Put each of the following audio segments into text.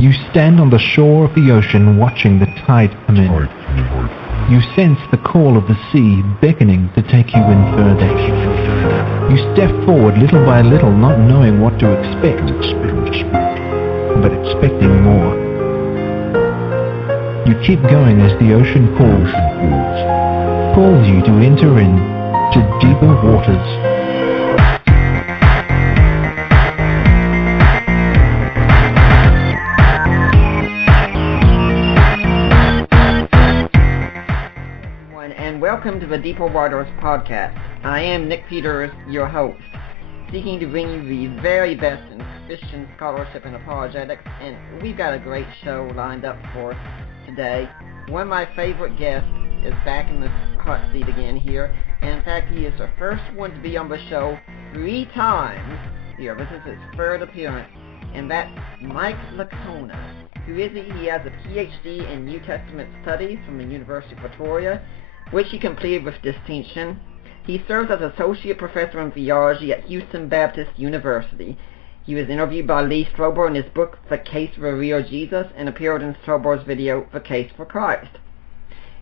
You stand on the shore of the ocean watching the tide come in. You sense the call of the sea beckoning to take you in further. You step forward little by little, not knowing what to expect, but expecting more. You keep going as the ocean pulls you to enter into deeper waters. Welcome to the Deeper Waters podcast. I am Nick Peters, your host, seeking to bring you the very best in Christian scholarship and apologetics, and we've got a great show lined up for today. One of my favorite guests is back in the hot seat again here, and in fact he is the first one to be on the show 3 times here. This is his third appearance, and that's Mike Licona. Who is he? He has a PhD in New Testament Studies from the University of Pretoria, which he completed with distinction. He serves as Associate Professor in Theology at Houston Baptist University. He was interviewed by Lee Strobel in his book, The Case for Real Jesus, and appeared in Strobel's video, The Case for Christ.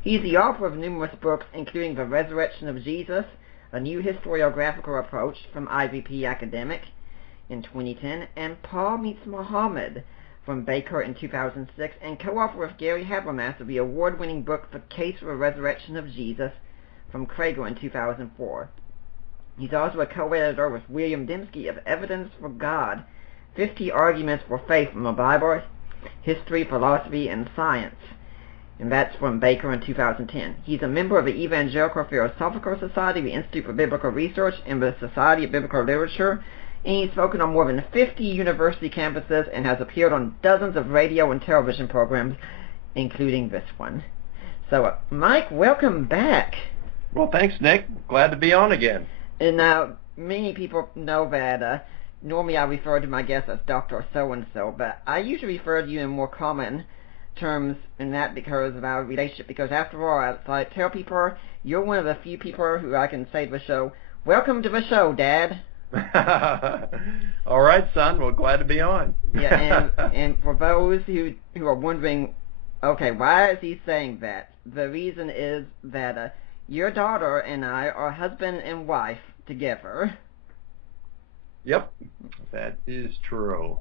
He is the author of numerous books, including The Resurrection of Jesus, A New Historiographical Approach from IVP Academic in 2010, and Paul Meets Muhammad from Baker in 2006, and co-author with Gary Habermas of the award-winning book The Case for the Resurrection of Jesus from Krager in 2004. He's also a co-editor with William Dembski of Evidence for God, 50 Arguments for Faith from the Bible, History, Philosophy, and Science, and that's from Baker in 2010. He's a member of the Evangelical Philosophical Society, the Institute for Biblical Research, and the Society of Biblical Literature, and he's spoken on more than 50 university campuses and has appeared on dozens of radio and television programs, including this one. So, Mike, welcome back. Well, thanks, Nick. Glad to be on again. And now, many people know that normally I refer to my guests as Dr. So-and-so, but I usually refer to you in more common terms than that because of our relationship, because after all, I tell people, you're one of the few people who I can say to the show, welcome to the show, Dad. All right, son. Well, glad to be on. Yeah, and for those who are wondering, okay, why is he saying that? The reason is that your daughter and I are husband and wife together. Yep, that is true.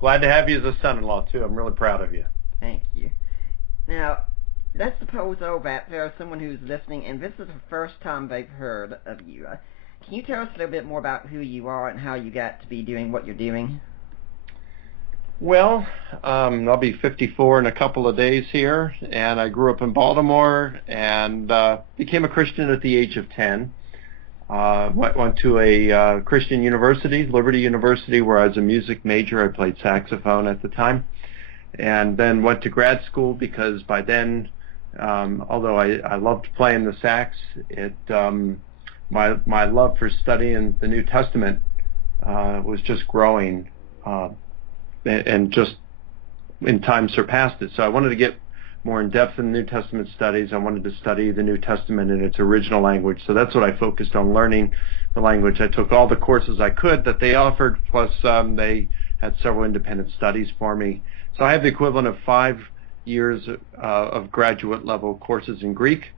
Glad to have you as a son-in-law, too. I'm really proud of you. Thank you. Now, let's suppose, though, that there's someone who's listening, and this is the first time they've heard of you. Can you tell us a little bit more about who you are and how you got to be doing what you're doing? Well, I'll be 54 in a couple of days here, and I grew up in Baltimore and became a Christian at the age of 10. Went to a Christian university, Liberty University, where I was a music major. I played saxophone at the time, and then went to grad school because by then, although I loved playing the sax, my love for studying the New Testament was just growing, and just in time surpassed it. So I wanted to get more in depth in the New Testament studies. I wanted to study the New Testament in its original language. So that's what I focused on, learning the language. I took all the courses I could that they offered, plus they had several independent studies for me. So I have the equivalent of 5 years of graduate level courses in Greek.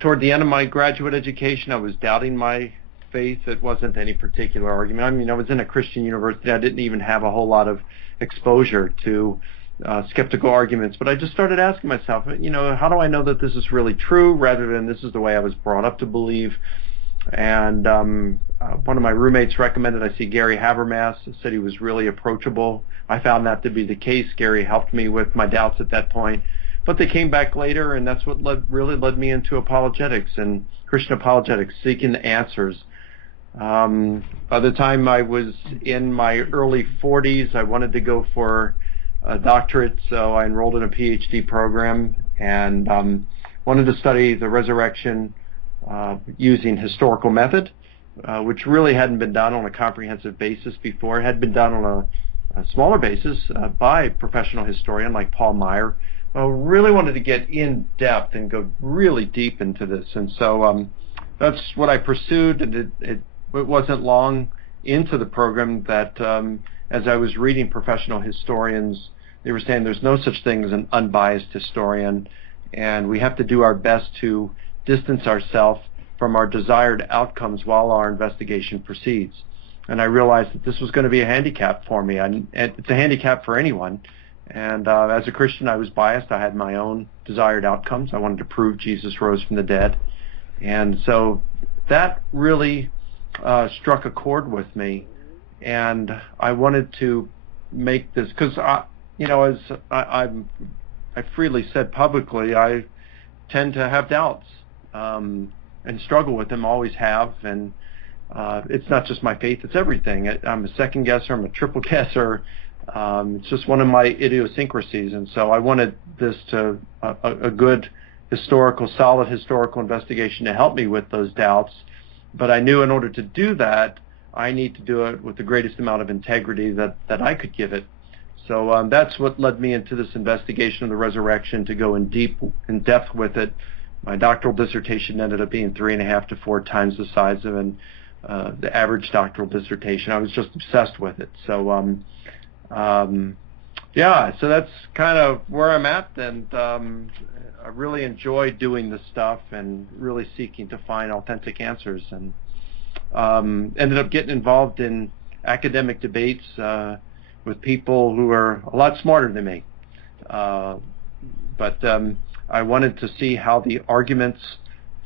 Toward the end of my graduate education, I was doubting my faith. It wasn't any particular argument. I mean, I was in a Christian university. I didn't even have a whole lot of exposure to skeptical arguments, but I just started asking myself, how do I know that this is really true rather than this is the way I was brought up to believe? And one of my roommates recommended I see Gary Habermas, said he was really approachable. I found that to be the case. Gary helped me with my doubts at that point. But they came back later, and that's what really led me into apologetics and Christian apologetics, seeking the answers. By the time I was in my early 40s, I wanted to go for a doctorate, so I enrolled in a PhD program and wanted to study the resurrection using historical method, which really hadn't been done on a comprehensive basis before. It had been done on a smaller basis by a professional historian like Paul Meyer. I really wanted to get in depth and go really deep into this, and so that's what I pursued. And it wasn't long into the program that as I was reading professional historians, they were saying there's no such thing as an unbiased historian, and we have to do our best to distance ourselves from our desired outcomes while our investigation proceeds. And I realized that this was going to be a handicap for me, and it's a handicap for anyone. And as a Christian, I was biased. I had my own desired outcomes. I wanted to prove Jesus rose from the dead. And so that really struck a chord with me. And I wanted to make this, because, as I freely said publicly, I tend to have doubts and struggle with them, always have. And it's not just my faith, it's everything. I'm a second guesser, I'm a triple guesser. It's just one of my idiosyncrasies. And so I wanted this to, a good solid historical investigation to help me with those doubts. But I knew in order to do that, I need to do it with the greatest amount of integrity that I could give it. So that's what led me into this investigation of the resurrection, to go in depth with it. My doctoral dissertation ended up being 3.5 to 4 times the size of the average doctoral dissertation. I was just obsessed with it. So so that's kind of where I'm at, and I really enjoy doing this stuff and really seeking to find authentic answers, and ended up getting involved in academic debates with people who are a lot smarter than me. But I wanted to see how the arguments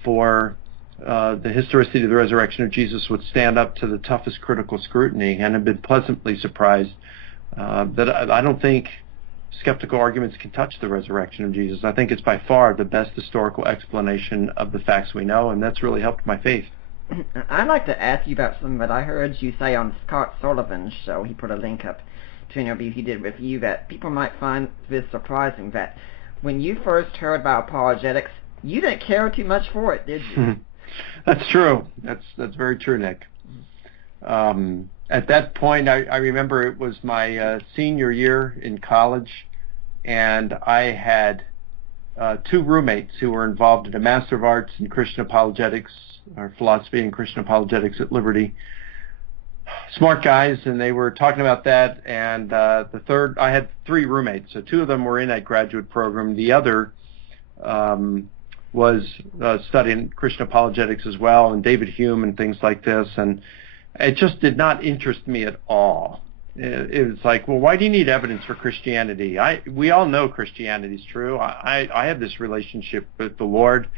for the historicity of the resurrection of Jesus would stand up to the toughest critical scrutiny, and have been pleasantly surprised that I don't think skeptical arguments can touch the resurrection of Jesus. I think it's by far the best historical explanation of the facts we know, and that's really helped my faith. I'd like to ask you about something that I heard you say on Scott Sullivan's show. He put a link up to an interview he did with you, that people might find this surprising, that when you first heard about apologetics, you didn't care too much for it, did you? That's true. That's very true, Nick. At that point, I remember it was my senior year in college, and I had 2 roommates who were involved in a Master of Arts in Christian Apologetics, or Philosophy and Christian Apologetics at Liberty. Smart guys, and they were talking about that. And the third, I had 3 roommates, so 2 of them were in that graduate program. The other was studying Christian apologetics as well, and David Hume and things like this, and it just did not interest me at all. It was like, well, why do you need evidence for Christianity? We all know Christianity is true. I have this relationship with the Lord,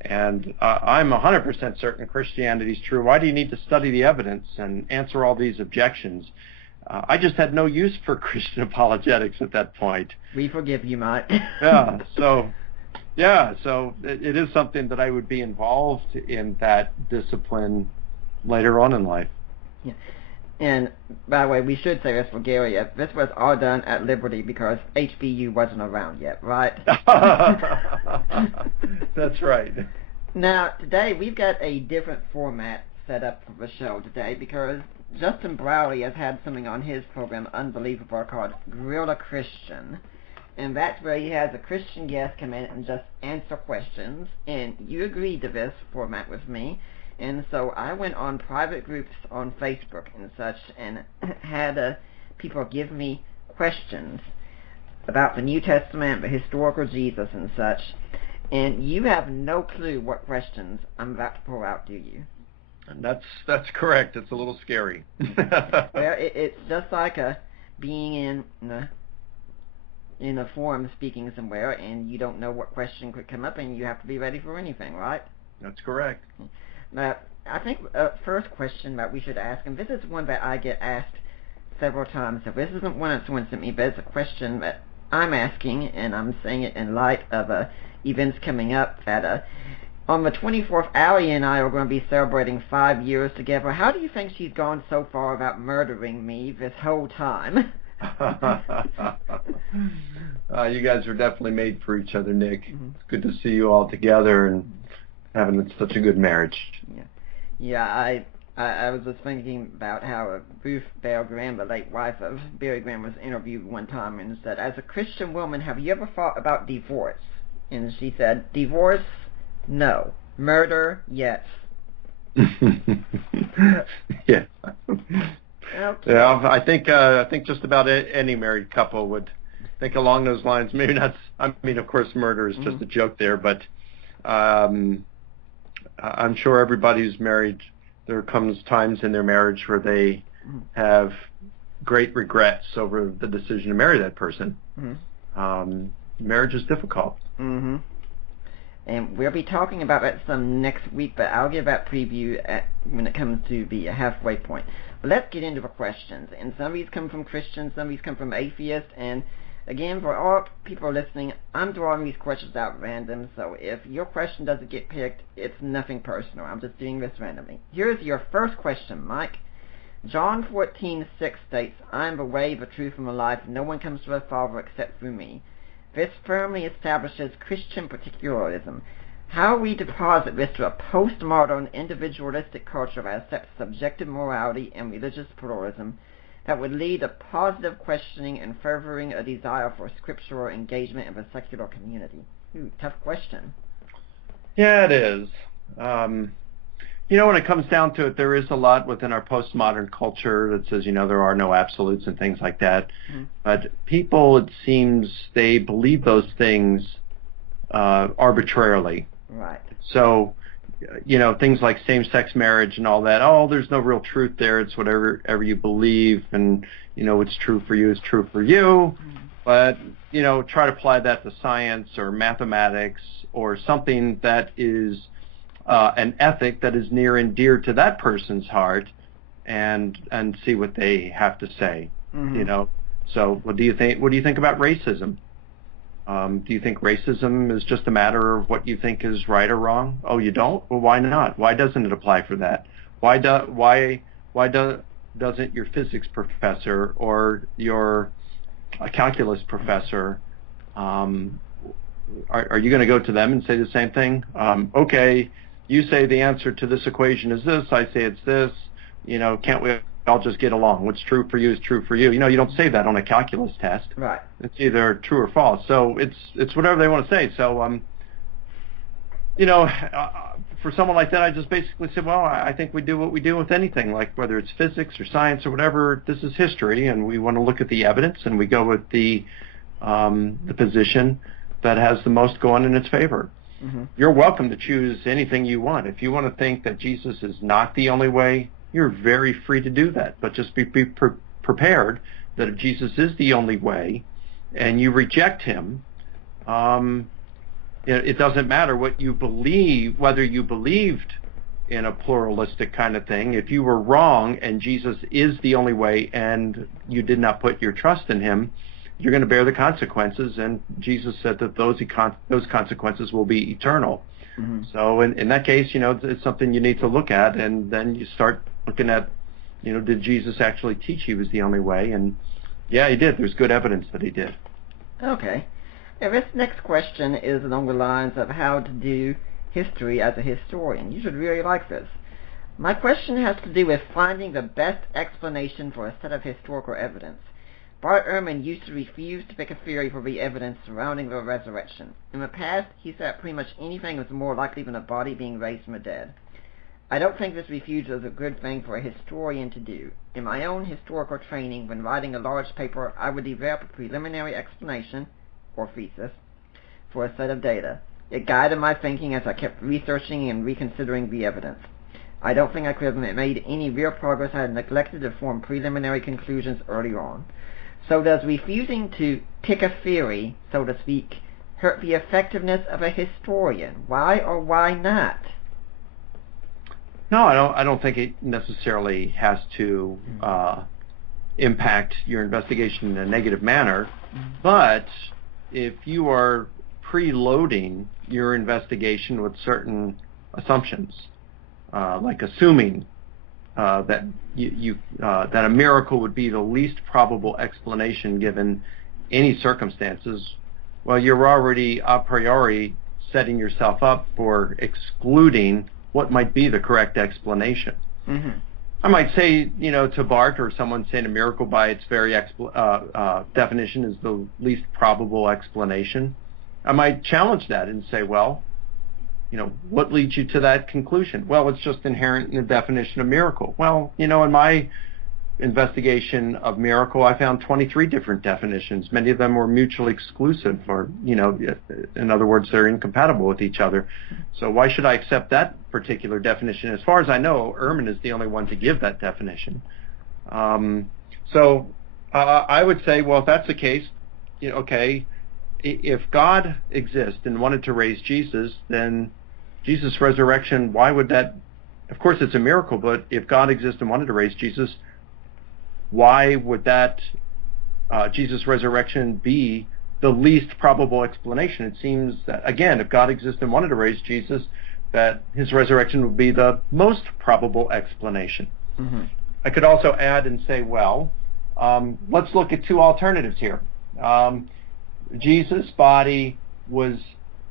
and I'm 100% certain Christianity is true. Why do you need to study the evidence and answer all these objections? I just had no use for Christian apologetics at that point. We forgive you, Mike. So it is something that I would be involved in that discipline later on in life. Yeah. And by the way, we should say this for Gary. This was all done at Liberty because HBU wasn't around yet, right? That's right. Now, today we've got a different format set up for the show today, because Justin Browley has had something on his program, Unbelievable, called Grill a Christian. And that's where he has a Christian guest come in and just answer questions. And you agreed to this format with me. And so I went on private groups on Facebook and such, and had people give me questions about the New Testament, the historical Jesus and such. And you have no clue what questions I'm about to pull out, do you? That's correct. It's a little scary. Well, it's just like being in a forum speaking somewhere, and you don't know what question could come up, and you have to be ready for anything, right? That's correct. Now, I think first question that we should ask, and this is one that I get asked several times, so this isn't one that someone sent me, but it's a question that I'm asking, and I'm saying it in light of events coming up, that on the 24th, Allie and I are going to be celebrating 5 years together. How do you think she's gone so far about murdering me this whole time? You guys are definitely made for each other, Nick. Mm-hmm. It's good to see you all together and having such a good marriage. Yeah, I was just thinking about how Ruth Bell Graham, the late wife of Billy Graham, was interviewed one time and said, as a Christian woman, have you ever thought about divorce? And she said, divorce, no. Murder, yes. Yeah. Okay. Yeah, I think just about any married couple would think along those lines. Maybe not. I mean, of course, murder is just a joke there, but I'm sure everybody who's married, there comes times in their marriage where they have great regrets over the decision to marry that person. Marriage is difficult. And we'll be talking about that some next week, but I'll give that preview when it comes to the halfway point. But let's get into the questions. And some of these come from Christians, some of these come from atheists, and again, for all people listening, I'm throwing these questions out random, so if your question doesn't get picked, it's nothing personal. I'm just doing this randomly. Here's your first question, Mike. John 14:6 states, I am the way, the truth, and the life. No one comes to the Father except through me. This firmly establishes Christian particularism. How we deposit this to a postmodern individualistic culture that accepts subjective morality and religious pluralism that would lead to positive questioning and furthering a desire for scriptural engagement in the secular community? Ooh, tough question. Yeah, it is. When it comes down to it, there is a lot within our postmodern culture that says, there are no absolutes and things like that. But people, it seems, they believe those things arbitrarily. Right. So, things like same-sex marriage and all that, there's no real truth there. It's whatever you believe, and, what's true for you is true for you. But, try to apply that to science or mathematics or something that is an ethic that is near and dear to that person's heart, and see what they have to say. So what do you think about racism? Do you think racism is just a matter of what you think is right or wrong? Oh, you don't? Well, why not? Why doesn't it apply for that? Why doesn't your physics professor or your calculus professor, are you going to go to them and say the same thing? Okay, you say the answer to this equation is this, I say it's this, can't we all just get along? What's true for you is true for you. You don't say that on a calculus test. Right. It's either true or false. So it's whatever they want to say. So, for someone like that, I just basically said, well, I think we do what we do with anything, like whether it's physics or science or whatever. This is history, and we want to look at the evidence, and we go with the position that has the most going in its favor. You're welcome to choose anything you want. If you want to think that Jesus is not the only way, you're very free to do that. But just be prepared that if Jesus is the only way and you reject him, it doesn't matter what you believe, whether you believed in a pluralistic kind of thing. If you were wrong and Jesus is the only way and you did not put your trust in him, you're going to bear the consequences, and Jesus said that those consequences will be eternal. So in that case, it's something you need to look at, and then you start looking at, did Jesus actually teach he was the only way? And yeah, he did. There's good evidence that he did. Okay. Now, this next question is along the lines of how to do history as a historian. You should really like this. My question has to do with finding the best explanation for a set of historical evidence. Bart Ehrman used to refuse to pick a theory for the evidence surrounding the resurrection. In the past, he said pretty much anything was more likely than a body being raised from the dead. I don't think this refusal is a good thing for a historian to do. In my own historical training, when writing a large paper, I would develop a preliminary explanation, or thesis, for a set of data. It guided my thinking as I kept researching and reconsidering the evidence. I don't think I could have made any real progress had I neglected to form preliminary conclusions early on. So does refusing to pick a theory, so to speak, hurt the effectiveness of a historian? Why or why not? No, I don't think it necessarily has to impact your investigation in a negative manner. But if you are preloading your investigation with certain assumptions, like assuming that that a miracle would be the least probable explanation given any circumstances, well, you're already a priori setting yourself up for excluding what might be the correct explanation. I might say, to Bart or someone saying a miracle by its very definition is the least probable explanation. I might challenge that and say, well, what leads you to that conclusion? Well, it's just inherent in the definition of miracle. Well, in my investigation of miracle, I found 23 different definitions. Many of them were mutually exclusive, or, in other words, they're incompatible with each other. So why should I accept that particular definition? As far as I know, Ehrman is the only one to give that definition. So I would say, well, if that's the case, okay, if God exists and wanted to raise Jesus, then Jesus' resurrection, why would that? Of course, it's a miracle, but if God exists and wanted to raise Jesus, why would that Jesus' resurrection be the least probable explanation? It seems that, again, if God exists and wanted to raise Jesus, that his resurrection would be the most probable explanation. Mm-hmm. I could also add and say, well, let's look at two alternatives here. Jesus' body was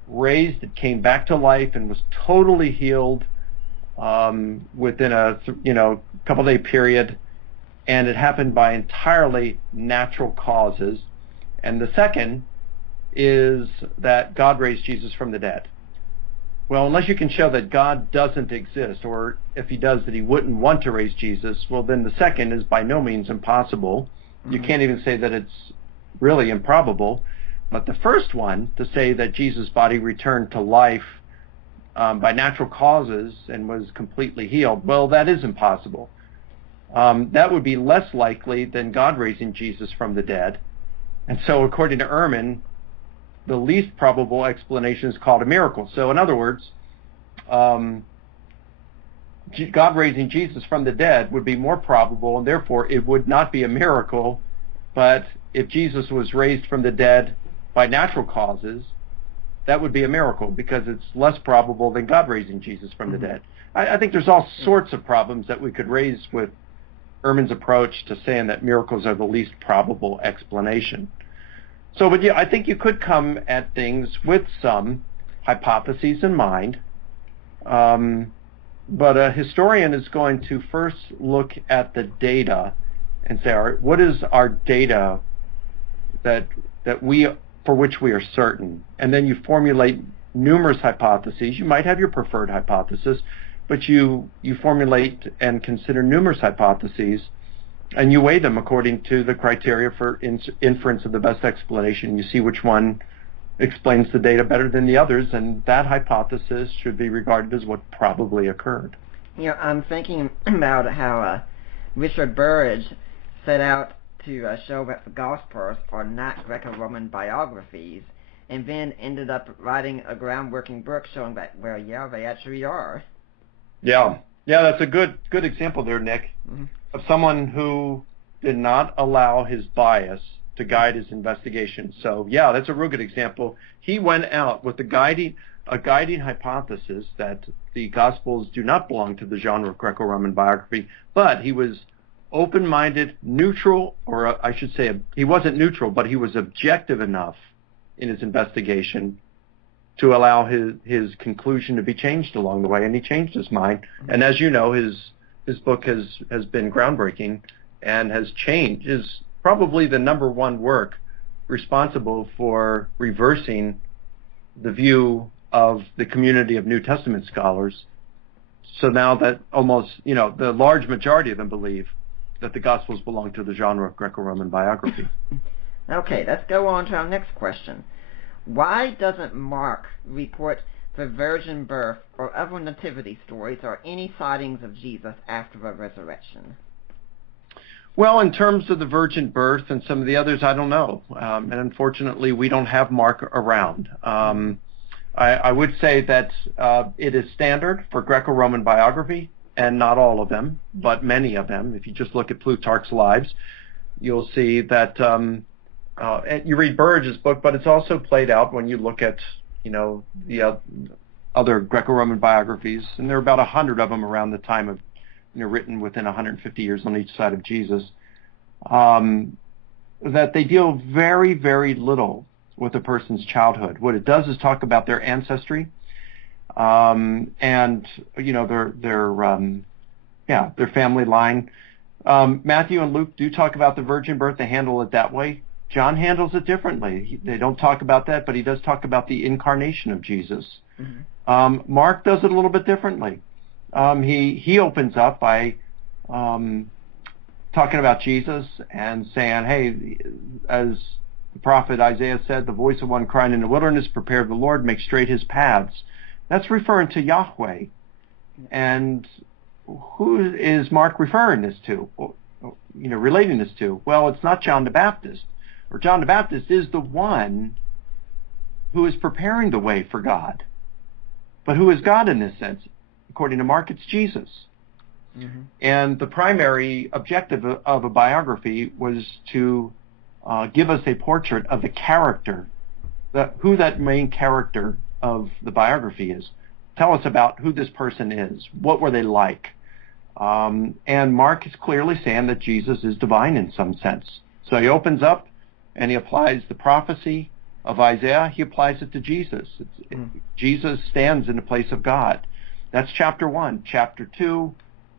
raised, it came back to life and was totally healed within a couple-day period, and it happened by entirely natural causes. And the second is that God raised Jesus from the dead. Well, unless you can show that God doesn't exist, or if he does, that he wouldn't want to raise Jesus, well, then the second is by no means impossible. Mm-hmm. You can't even say that it's really improbable. But the first one, to say that Jesus' body returned to life by natural causes and was completely healed, well, that is impossible. That would be less likely than God raising Jesus from the dead. And so according to Ehrman, the least probable explanation is called a miracle. So in other words, God raising Jesus from the dead would be more probable, and therefore it would not be a miracle. But if Jesus was raised from the dead by natural causes, that would be a miracle because it's less probable than God raising Jesus from the dead. I think there's all sorts of problems that we could raise with Ehrman's approach to saying that miracles are the least probable explanation. So, but yeah, I think you could come at things with some hypotheses in mind. But a historian is going to first look at the data and say, all right, what is our data for which we are certain? And then you formulate numerous hypotheses. You might have your preferred hypothesis, but you formulate and consider numerous hypotheses, and you weigh them according to the criteria for inference of the best explanation. You see which one explains the data better than the others, and that hypothesis should be regarded as what probably occurred. I'm thinking about how Richard Burridge set out to show that the Gospels are not Greco-Roman biographies, and then ended up writing a groundbreaking book showing that, well, yeah, they actually are. Yeah, that's a good example there, Nick, of someone who did not allow his bias to guide his investigation. So, yeah, that's a real good example. He went out with a guiding hypothesis that the Gospels do not belong to the genre of Greco-Roman biography, but he was open-minded, neutral, or I should say he wasn't neutral, but he was objective enough in his investigation to allow his conclusion to be changed along the way, and he changed his mind. And as you know, his book has been groundbreaking and has changed, is probably the number one work responsible for reversing the view of the community of New Testament scholars. So now that almost, the large majority of them believe that the Gospels belong to the genre of Greco-Roman biography. Okay, let's go on to our next question. Why doesn't Mark report the virgin birth or other nativity stories or any sightings of Jesus after the resurrection? Well, in terms of the virgin birth and some of the others, I don't know. And unfortunately, we don't have Mark around. I would say that it is standard for Greco-Roman biography, and not all of them, but many of them. If you just look at Plutarch's Lives, you'll see that you read Burridge's book, but it's also played out when you look at, the other Greco-Roman biographies, and there are about 100 of them around the time of, written within 150 years on each side of Jesus, that they deal very, very little with a person's childhood. What it does is talk about their ancestry, and their family line. Matthew and Luke do talk about the virgin birth. They handle it that way. John handles it differently. They don't talk about that, but he does talk about the incarnation of Jesus. Mark does it a little bit differently. He opens up by talking about Jesus and saying, hey, as the prophet Isaiah said, the voice of one crying in the wilderness, prepare the Lord, make straight his paths. That's referring to Yahweh. And who is Mark referring this to? Relating this to? Well, it's not John the Baptist. Or John the Baptist is the one who is preparing the way for God. But who is God in this sense? According to Mark, it's Jesus. Mm-hmm. And the primary objective of a biography was to give us a portrait of the character, who that main character of the biography is. Tell us about who this person is. What were they like? And Mark is clearly saying that Jesus is divine in some sense. So he opens up and he applies the prophecy of Isaiah. He applies it to Jesus. Jesus stands in the place of God. That's chapter 1. Chapter 2,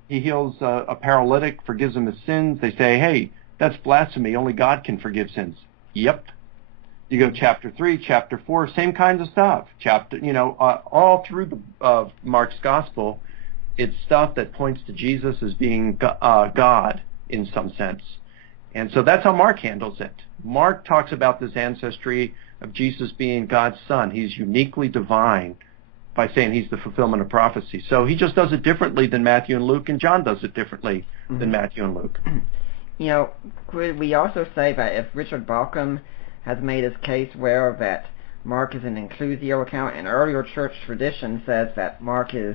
he heals a paralytic, forgives him his sins. They say, hey, that's blasphemy. Only God can forgive sins. Yep. You go chapter 3, chapter 4, same kinds of stuff. All through Mark's gospel, it's stuff that points to Jesus as being God in some sense. And so that's how Mark handles it. Mark talks about this ancestry of Jesus being God's son. He's uniquely divine by saying he's the fulfillment of prophecy. So he just does it differently than Matthew and Luke, and John does it differently than Matthew and Luke. Could we also say that if Richard Bauckham has made his case where that Mark is an inclusio account, and earlier church tradition says that Mark is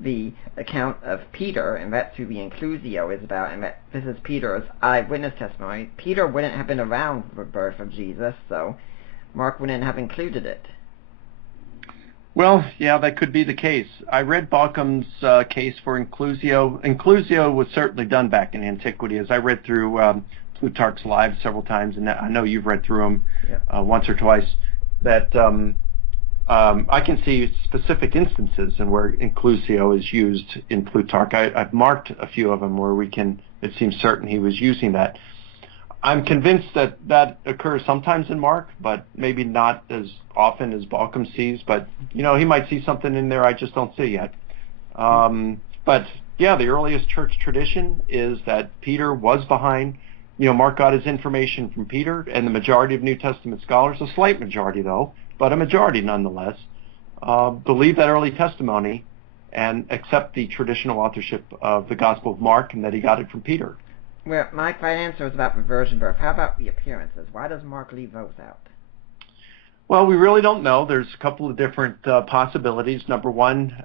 the account of Peter, and that's who the inclusio is about, and that this is Peter's eyewitness testimony, Peter wouldn't have been around the birth of Jesus, so Mark wouldn't have included it. Well, yeah, that could be the case. I read Bauckham's case for inclusio. Inclusio was certainly done back in antiquity, as I read through Plutarch's Lives several times, and I know you've read through them once or twice, that I can see specific instances in where inclusio is used in Plutarch. I've marked a few of them where it seems certain he was using that. I'm convinced that occurs sometimes in Mark, but maybe not as often as Bauckham sees. But, he might see something in there I just don't see yet. But, yeah, the earliest church tradition is that Peter was behind. Mark got his information from Peter, and the majority of New Testament scholars, a slight majority though, but a majority nonetheless, believe that early testimony and accept the traditional authorship of the Gospel of Mark and that he got it from Peter. Well, my answer is about the virgin birth. How about the appearances? Why does Mark leave those out? Well, we really don't know. There's a couple of different possibilities. Number one,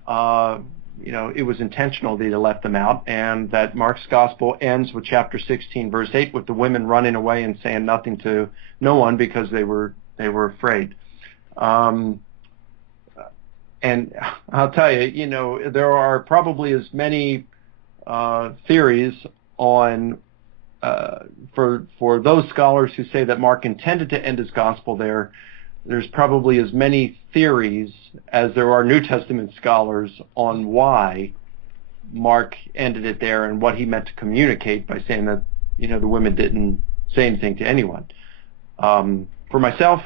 it was intentional that he left them out, and that Mark's gospel ends with chapter 16, verse 8, with the women running away and saying nothing to no one because they were afraid. And I'll tell you, there are probably as many theories on for those scholars who say that Mark intended to end his gospel there. There's probably as many theories as there are New Testament scholars on why Mark ended it there and what he meant to communicate by saying that, the women didn't say anything to anyone. For myself,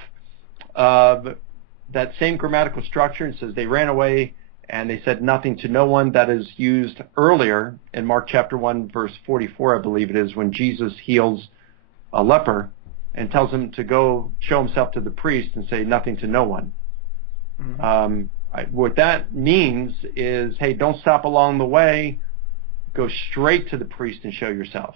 that same grammatical structure, it says they ran away and they said nothing to no one, that is used earlier in Mark chapter 1, verse 44, I believe it is, when Jesus heals a leper and tells him to go show himself to the priest and say nothing to no one. What that means is, hey, don't stop along the way, go straight to the priest and show yourself.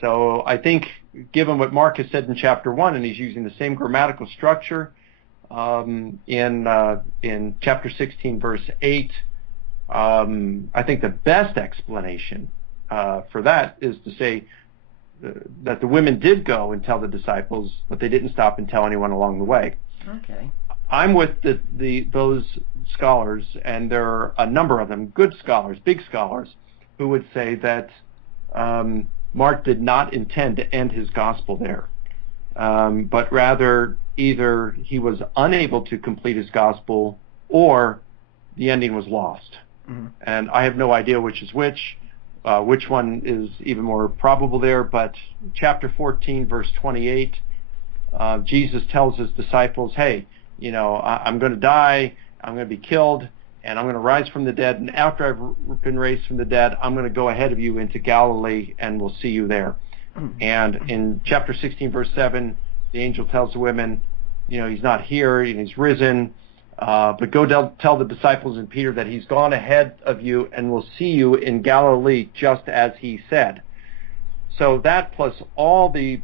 So I think, given what Mark has said in chapter 1, and he's using the same grammatical structure in chapter 16, verse 8, I think the best explanation for that is to say that the women did go and tell the disciples, but they didn't stop and tell anyone along the way. Okay. I'm with those scholars, and there are a number of them, good scholars, big scholars, who would say that Mark did not intend to end his gospel there, but rather either he was unable to complete his gospel or the ending was lost. And I have no idea which is which one is even more probable there, but chapter 14, verse 28, Jesus tells his disciples, hey, I'm going to die, I'm going to be killed, and I'm going to rise from the dead, and after I've been raised from the dead, I'm going to go ahead of you into Galilee, and we'll see you there. And in chapter 16, verse 7, the angel tells the women, he's not here, and he's risen, but go tell the disciples and Peter that he's gone ahead of you, and we'll see you in Galilee, just as he said. So that, plus all the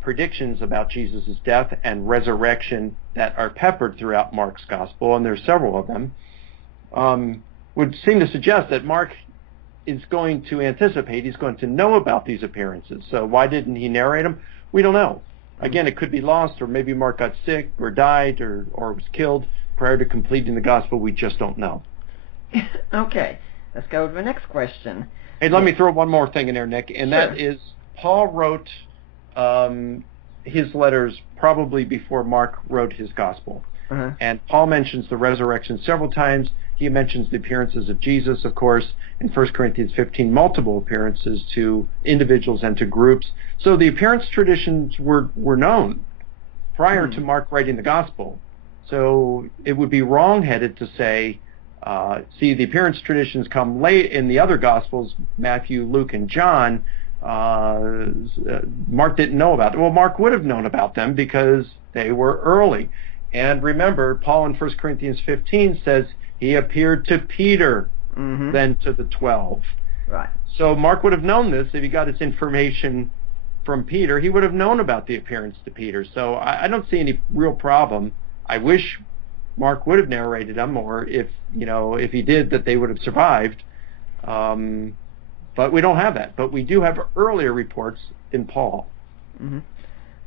predictions about Jesus' death and resurrection that are peppered throughout Mark's gospel, and there's several of them, would seem to suggest that Mark is going to anticipate, he's going to know about these appearances. So why didn't he narrate them? We don't know. Again, it could be lost, or maybe Mark got sick or died or was killed prior to completing the gospel. We just don't know. Okay, let's go to the next question. Hey, let me throw one more thing in there, Nick, and Sure. that is Paul wrote his letters probably before Mark wrote his gospel. Uh-huh. And Paul mentions the resurrection several times. He mentions the appearances of Jesus, of course, in 1 Corinthians 15, multiple appearances to individuals and to groups. So the appearance traditions were known prior to Mark writing the gospel. So it would be wrong-headed to say, the appearance traditions come late in the other gospels, Matthew, Luke, and John. Mark didn't know about them. Well, Mark would have known about them because they were early. And remember, Paul in 1 Corinthians 15 says he appeared to Peter, then to the 12. Right. So Mark would have known this if he got his information from Peter. He would have known about the appearance to Peter. So I don't see any real problem. I wish Mark would have narrated them, or if he did, that they would have survived. But we don't have that. But we do have earlier reports in Paul.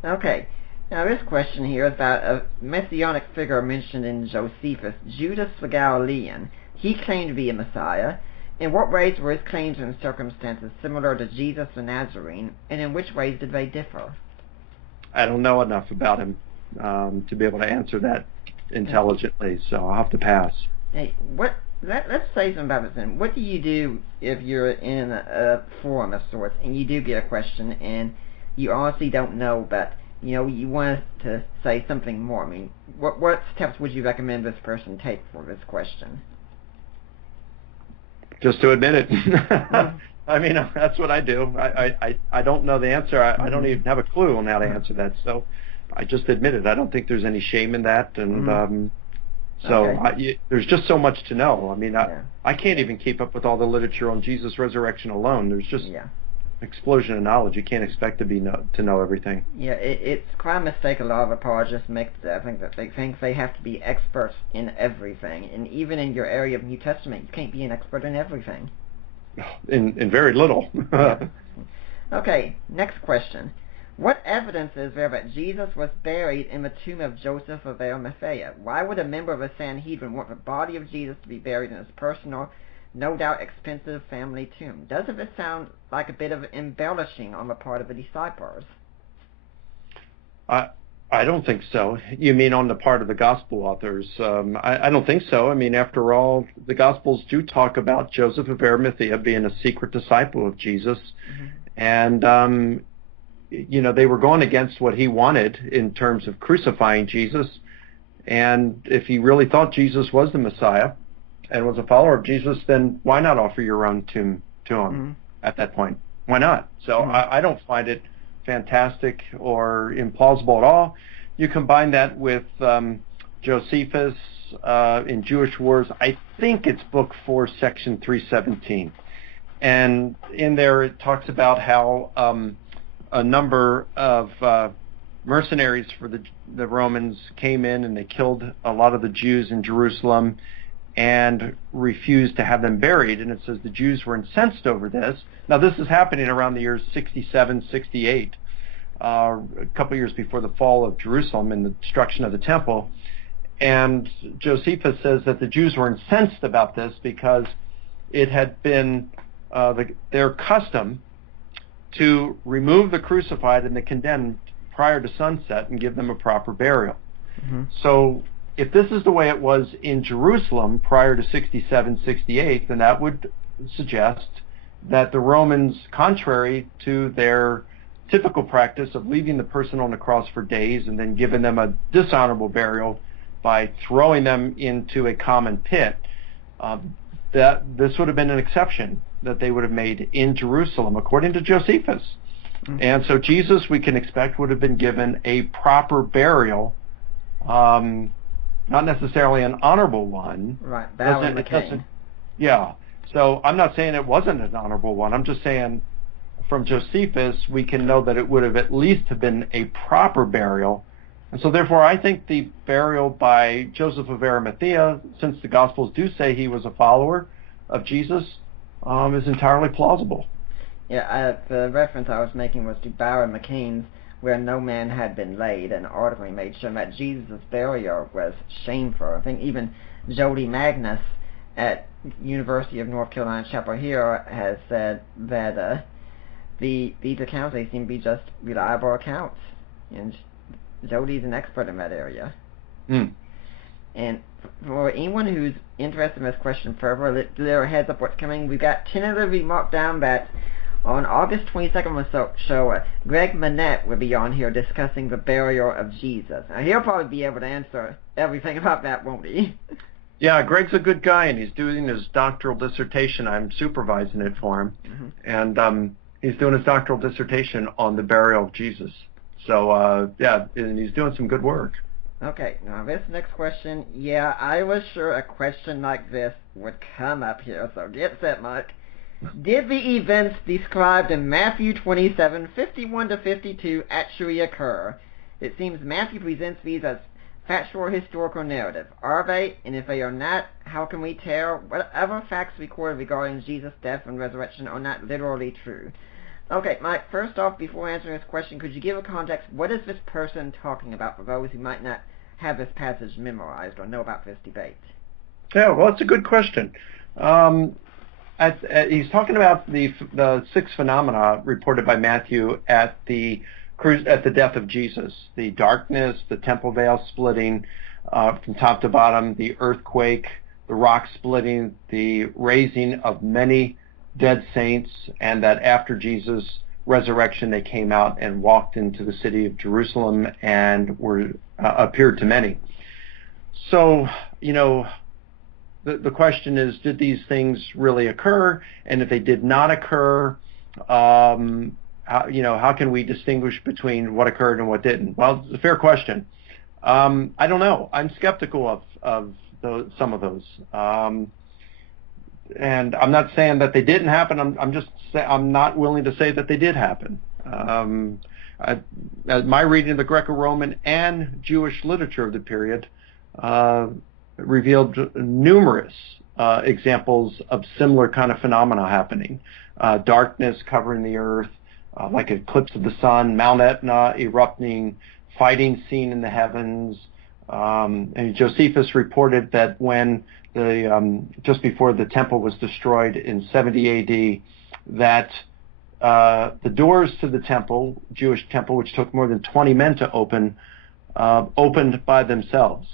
Okay. Now this question here is about a messianic figure mentioned in Josephus, Judas the Galilean. He claimed to be a Messiah. In what ways were his claims and circumstances similar to Jesus the Nazarene, and in which ways did they differ? I don't know enough about him to be able to answer that intelligently, so I'll have to pass. Hey, let's say something about this then. What do you do if you're in a forum of sorts and you do get a question and you honestly don't know, but you want to say something more? I mean, what steps would you recommend this person take for this question? Just to admit it. I mean, that's what I do. I don't know the answer. I don't even have a clue on how to answer that. So I just admit it. I don't think there's any shame in that. And there's just so much to know. I mean, I can't even keep up with all the literature on Jesus' resurrection alone. There's just explosion of knowledge. You can't expect to know everything. Yeah, it's quite a mistake a lot of apologists make. I think that they think they have to be experts in everything, and even in your area of New Testament, you can't be an expert in everything. In very little. Okay, next question. What evidence is there that Jesus was buried in the tomb of Joseph of Arimathea? Why would a member of the Sanhedrin want the body of Jesus to be buried in his personal, no doubt expensive family tomb? Doesn't this sound like a bit of embellishing on the part of the disciples? I don't think so. You mean on the part of the gospel authors? I don't think so. I mean, after all, the gospels do talk about Joseph of Arimathea being a secret disciple of Jesus, and they were going against what he wanted in terms of crucifying Jesus. And if he really thought Jesus was the Messiah and was a follower of Jesus, then why not offer your own tomb to him at that point? Why not? So I don't find it fantastic or implausible at all. You combine that with Josephus in Jewish Wars. I think it's Book 4, Section 317. And in there it talks about how a number of mercenaries for the Romans came in and they killed a lot of the Jews in Jerusalem and refused to have them buried. And it says the Jews were incensed over this. Now, this is happening around the years 67, 68, a couple years before the fall of Jerusalem and the destruction of the temple. And Josephus says that the Jews were incensed about this because it had been their custom to remove the crucified and the condemned prior to sunset and give them a proper burial. So if this is the way it was in Jerusalem prior to 67, 68, then that would suggest that the Romans, contrary to their typical practice of leaving the person on the cross for days and then giving them a dishonorable burial by throwing them into a common pit, that this would have been an exception that they would have made in Jerusalem, according to Josephus. Mm-hmm. And so Jesus, we can expect, would have been given a proper burial, not necessarily an honorable one. Right, Bowen McCain. Yeah. So I'm not saying it wasn't an honorable one. I'm just saying from Josephus, we can know that it would have at least have been a proper burial. And so therefore, I think the burial by Joseph of Arimathea, since the Gospels do say he was a follower of Jesus, is entirely plausible. Yeah, the reference I was making was to Bowen McCain's Where No Man Had Been Laid, an article he made showing that Jesus' burial was shameful. I think even Jody Magnus at University of North Carolina Chapel Hill has said that these accounts, they seem to be just reliable accounts. And Jody's an expert in that area. And for anyone who's interested in this question further, little heads up what's coming. We've got tentatively marked down that on August 22nd on the show, Greg Manette will be on here discussing the burial of Jesus. Now, he'll probably be able to answer everything about that, won't he? Yeah, Greg's a good guy, and he's doing his doctoral dissertation. I'm supervising it for him. Mm-hmm. And he's doing his doctoral dissertation on the burial of Jesus. So, yeah, and he's doing some good work. Okay, now this next question, yeah, I was sure a question like this would come up here, so get set, Mike. Did the events described in Matthew 27, 51 to 52 actually occur? It seems Matthew presents these as factual historical narrative. Are they? And if they are not, how can we tell whatever facts recorded regarding Jesus' death and resurrection are not literally true? Okay, Mike, first off, before answering this question, could you give a context? What is this person talking about for those who might not have this passage memorized or know about this debate? Yeah, well, it's a good question. He's talking about the six phenomena reported by Matthew at the death of Jesus: the darkness, the temple veil splitting from top to bottom, the earthquake, the rock splitting, the raising of many dead saints, and that after Jesus' resurrection they came out and walked into the city of Jerusalem and appeared to many. So, the question is, did these things really occur? And if they did not occur, how can we distinguish between what occurred and what didn't? Well, it's a fair question. I don't know. I'm skeptical of some of those. And I'm not saying that they didn't happen. I'm not willing to say that they did happen. My reading of the Greco-Roman and Jewish literature of the period revealed numerous examples of similar kind of phenomena happening. Darkness covering the earth, like eclipse of the sun, Mount Etna erupting, fighting seen in the heavens. And Josephus reported that when just before the temple was destroyed in 70 A.D., that the doors to the temple, Jewish temple, which took more than 20 men to open, opened by themselves.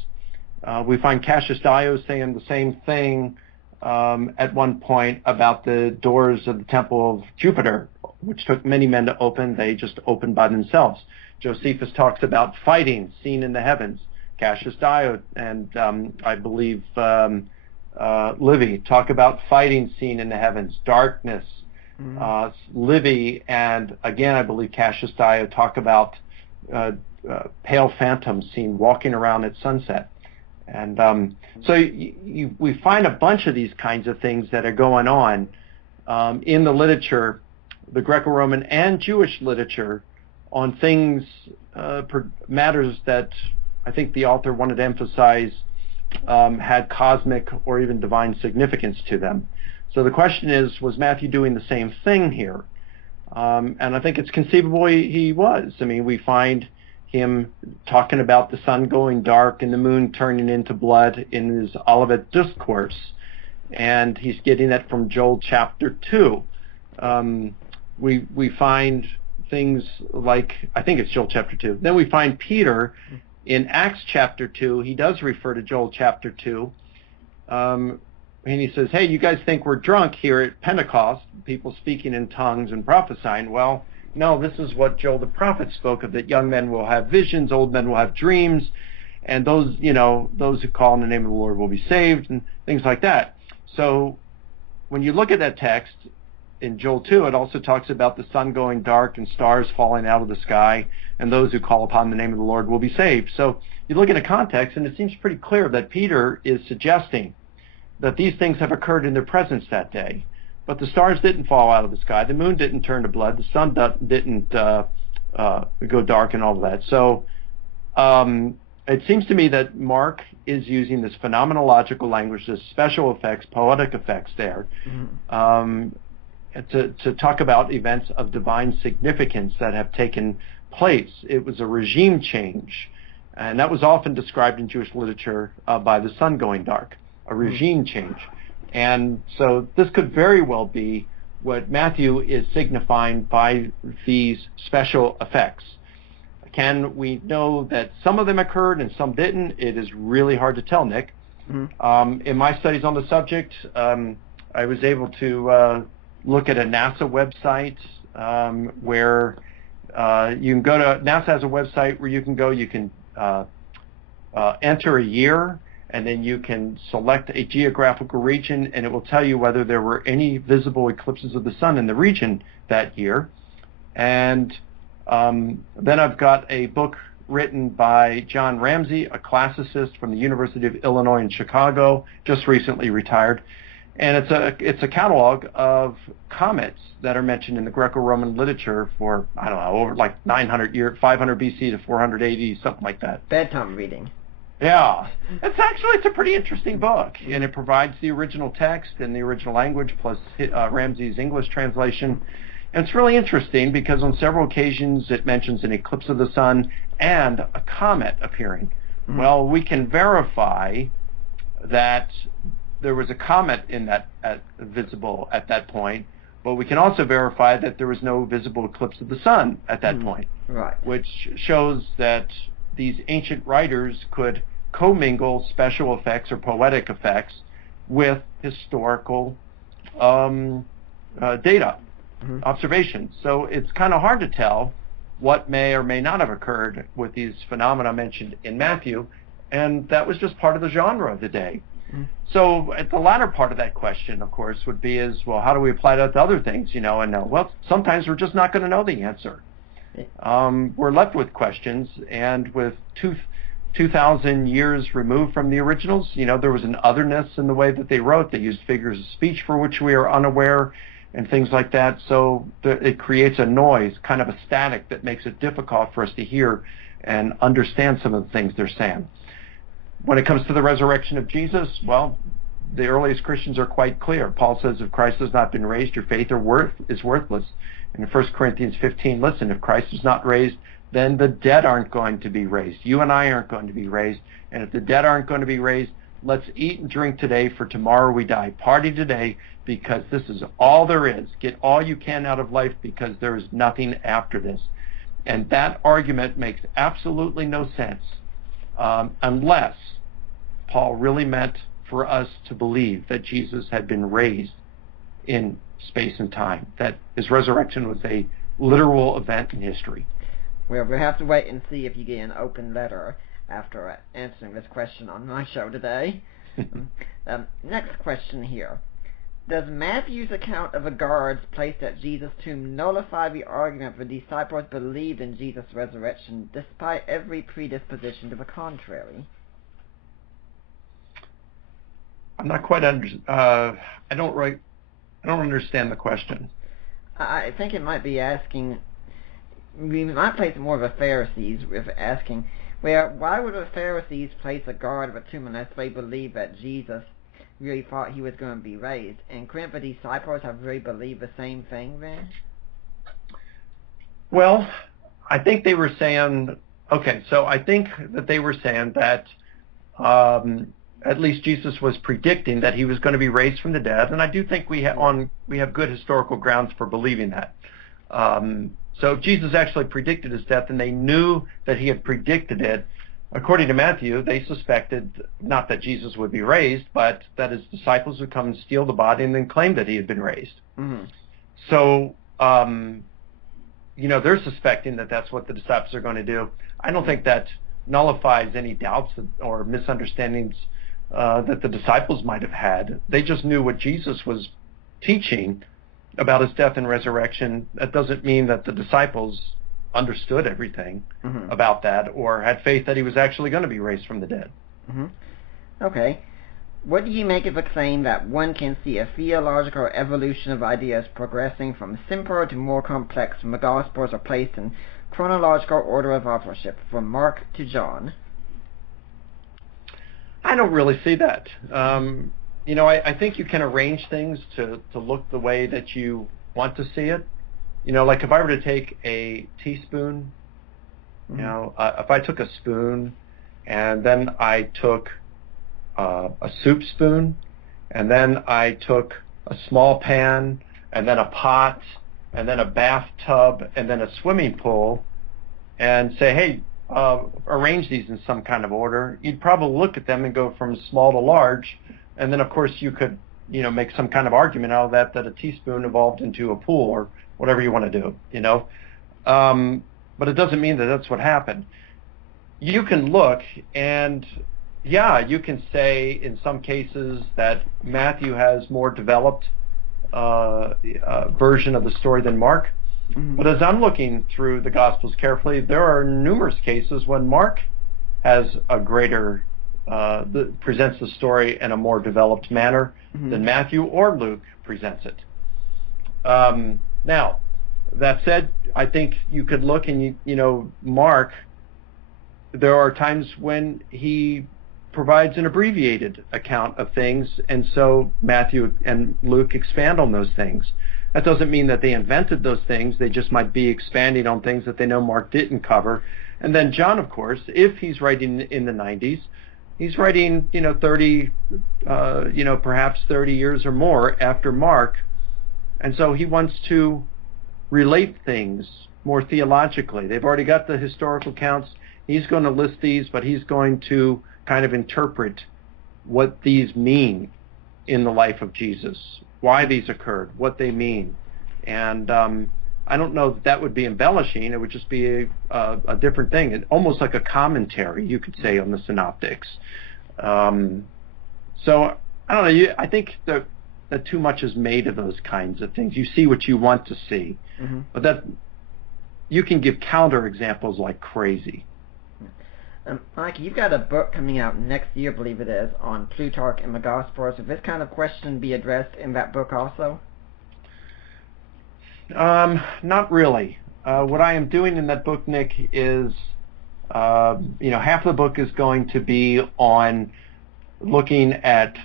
We find Cassius Dio saying the same thing at one point about the doors of the temple of Jupiter, which took many men to open. They just opened by themselves. Josephus talks about fighting seen in the heavens. Cassius Dio and I believe Livy talk about fighting seen in the heavens, darkness. Livy and again I believe Cassius Dio talk about pale phantoms seen walking around at sunset. And so we find a bunch of these kinds of things that are going on in the literature, the Greco-Roman and Jewish literature, on things, matters that I think the author wanted to emphasize had cosmic or even divine significance to them. So the question is, was Matthew doing the same thing here? And I think it's conceivable he was. I mean, we find him talking about the sun going dark and the moon turning into blood in his Olivet Discourse. And he's getting that from Joel chapter 2. We find things like, I think it's Joel chapter 2. Then we find Peter in Acts chapter 2. He does refer to Joel chapter 2. And he says, hey, you guys think we're drunk here at Pentecost, people speaking in tongues and prophesying. Well, no, this is what Joel the prophet spoke of, that young men will have visions, old men will have dreams, and those who call on the name of the Lord will be saved, and things like that. So when you look at that text in Joel 2, it also talks about the sun going dark and stars falling out of the sky, and those who call upon the name of the Lord will be saved. So you look at the context, and it seems pretty clear that Peter is suggesting that these things have occurred in their presence that day. But the stars didn't fall out of the sky. The moon didn't turn to blood. The sun didn't go dark and all of that. So it seems to me that Mark is using this phenomenological language, this special effects, poetic effects there, to talk about events of divine significance that have taken place. It was a regime change, and that was often described in Jewish literature by the sun going dark, a regime change. And so this could very well be what Matthew is signifying by these special effects. Can we know that some of them occurred and some didn't? It is really hard to tell, Nick. In my studies on the subject, I was able to look at a NASA website where you can go to, NASA has a website where you can go, you can enter a year, and then you can select a geographical region, and it will tell you whether there were any visible eclipses of the sun in the region that year. And then I've got a book written by John Ramsey, a classicist from the University of Illinois in Chicago, just recently retired. And it's a catalog of comets that are mentioned in the Greco-Roman literature for, I don't know, over like 900 years, 500 BC to 480, something like that. Bedtime reading. Yeah. It's a pretty interesting book, and it provides the original text and the original language plus Ramsey's English translation. And it's really interesting because on several occasions it mentions an eclipse of the sun and a comet appearing. Well, we can verify that there was a comet in that visible at that point, but we can also verify that there was no visible eclipse of the sun at that point, right? Which shows that these ancient writers could commingle special effects or poetic effects with historical data, observations. So it's kind of hard to tell what may or may not have occurred with these phenomena mentioned in Matthew, and that was just part of the genre of the day. So at the latter part of that question, of course, would be well, how do we apply that to other things, and well, sometimes we're just not going to know the answer. We're left with questions, and with 2,000 years removed from the originals, there was an otherness in the way that they wrote. They used figures of speech for which we are unaware and things like that. So it creates a noise, kind of a static that makes it difficult for us to hear and understand some of the things they're saying. When it comes to the resurrection of Jesus, well, the earliest Christians are quite clear. Paul says, if Christ has not been raised, your faith is worthless. In 1 Corinthians 15, listen, if Christ is not raised, then the dead aren't going to be raised. You and I aren't going to be raised. And if the dead aren't going to be raised, let's eat and drink today, for tomorrow we die. Party today, because this is all there is. Get all you can out of life, because there is nothing after this. And that argument makes absolutely no sense unless Paul really meant for us to believe that Jesus had been raised in space and time, that his resurrection was a literal event in history. Well, we'll have to wait and see if you get an open letter after answering this question on my show today. Next question here. Does Matthew's account of the guards placed at Jesus' tomb nullify the argument the disciples believed in Jesus' resurrection despite every predisposition to the contrary? I'm not quite I don't understand the question. I think it might be asking, we might place it more of the Pharisees with asking, why would the Pharisees place a guard at the tomb unless they believed that Jesus really thought he was going to be raised? And couldn't the disciples have really believed the same thing then? Well, I think they were saying, I think that they were saying that at least Jesus was predicting that he was going to be raised from the dead, and I do think we have good historical grounds for believing that. So if Jesus actually predicted his death, and they knew that he had predicted it, according to Matthew, they suspected not that Jesus would be raised, but that his disciples would come and steal the body and then claim that he had been raised. So, they're suspecting that that's what the disciples are going to do. I don't think that nullifies any doubts or misunderstandings that the disciples might have had. They just knew what Jesus was teaching about his death and resurrection. That doesn't mean that the disciples understood everything about that or had faith that he was actually going to be raised from the dead. Okay. What do you make of the claim that one can see a theological evolution of ideas progressing from simpler to more complex when the Gospels are placed in chronological order of authorship, from Mark to John? I don't really see that. I think you can arrange things to look the way that you want to see it. Like if I were to take a teaspoon, if I took a spoon and then I took a soup spoon and then I took a small pan and then a pot and then a bathtub and then a swimming pool and say, hey, arrange these in some kind of order, you'd probably look at them and go from small to large. And then, of course, you could, make some kind of argument out of that a teaspoon evolved into a pool or whatever you want to do, But it doesn't mean that that's what happened. You can look and, you can say in some cases that Matthew has more developed version of the story than Mark. But as I'm looking through the Gospels carefully, there are numerous cases when Mark has a greater presents the story in a more developed manner than Matthew or Luke presents it. Now, that said, I think you could look and, Mark, there are times when he provides an abbreviated account of things, and so Matthew and Luke expand on those things. That doesn't mean that they invented those things. They just might be expanding on things that they know Mark didn't cover. And then John, of course, if he's writing in the 90s, he's writing, 30, perhaps 30 years or more after Mark. And so he wants to relate things more theologically. They've already got the historical accounts. He's going to list these, but he's going to kind of interpret what these mean in the life of Jesus, why these occurred, what they mean. And I don't know that would be embellishing. It would just be a different thing, almost like a commentary, you could say, on the synoptics. So I don't know. I think that too much is made of those kinds of things. You see what you want to see, but that you can give counter examples like crazy. Mike, you've got a book coming out next year, I believe it is, on Plutarch and the Gospels. Will this kind of question be addressed in that book also? Not really. What I am doing in that book, Nick, is, half the book is going to be on looking at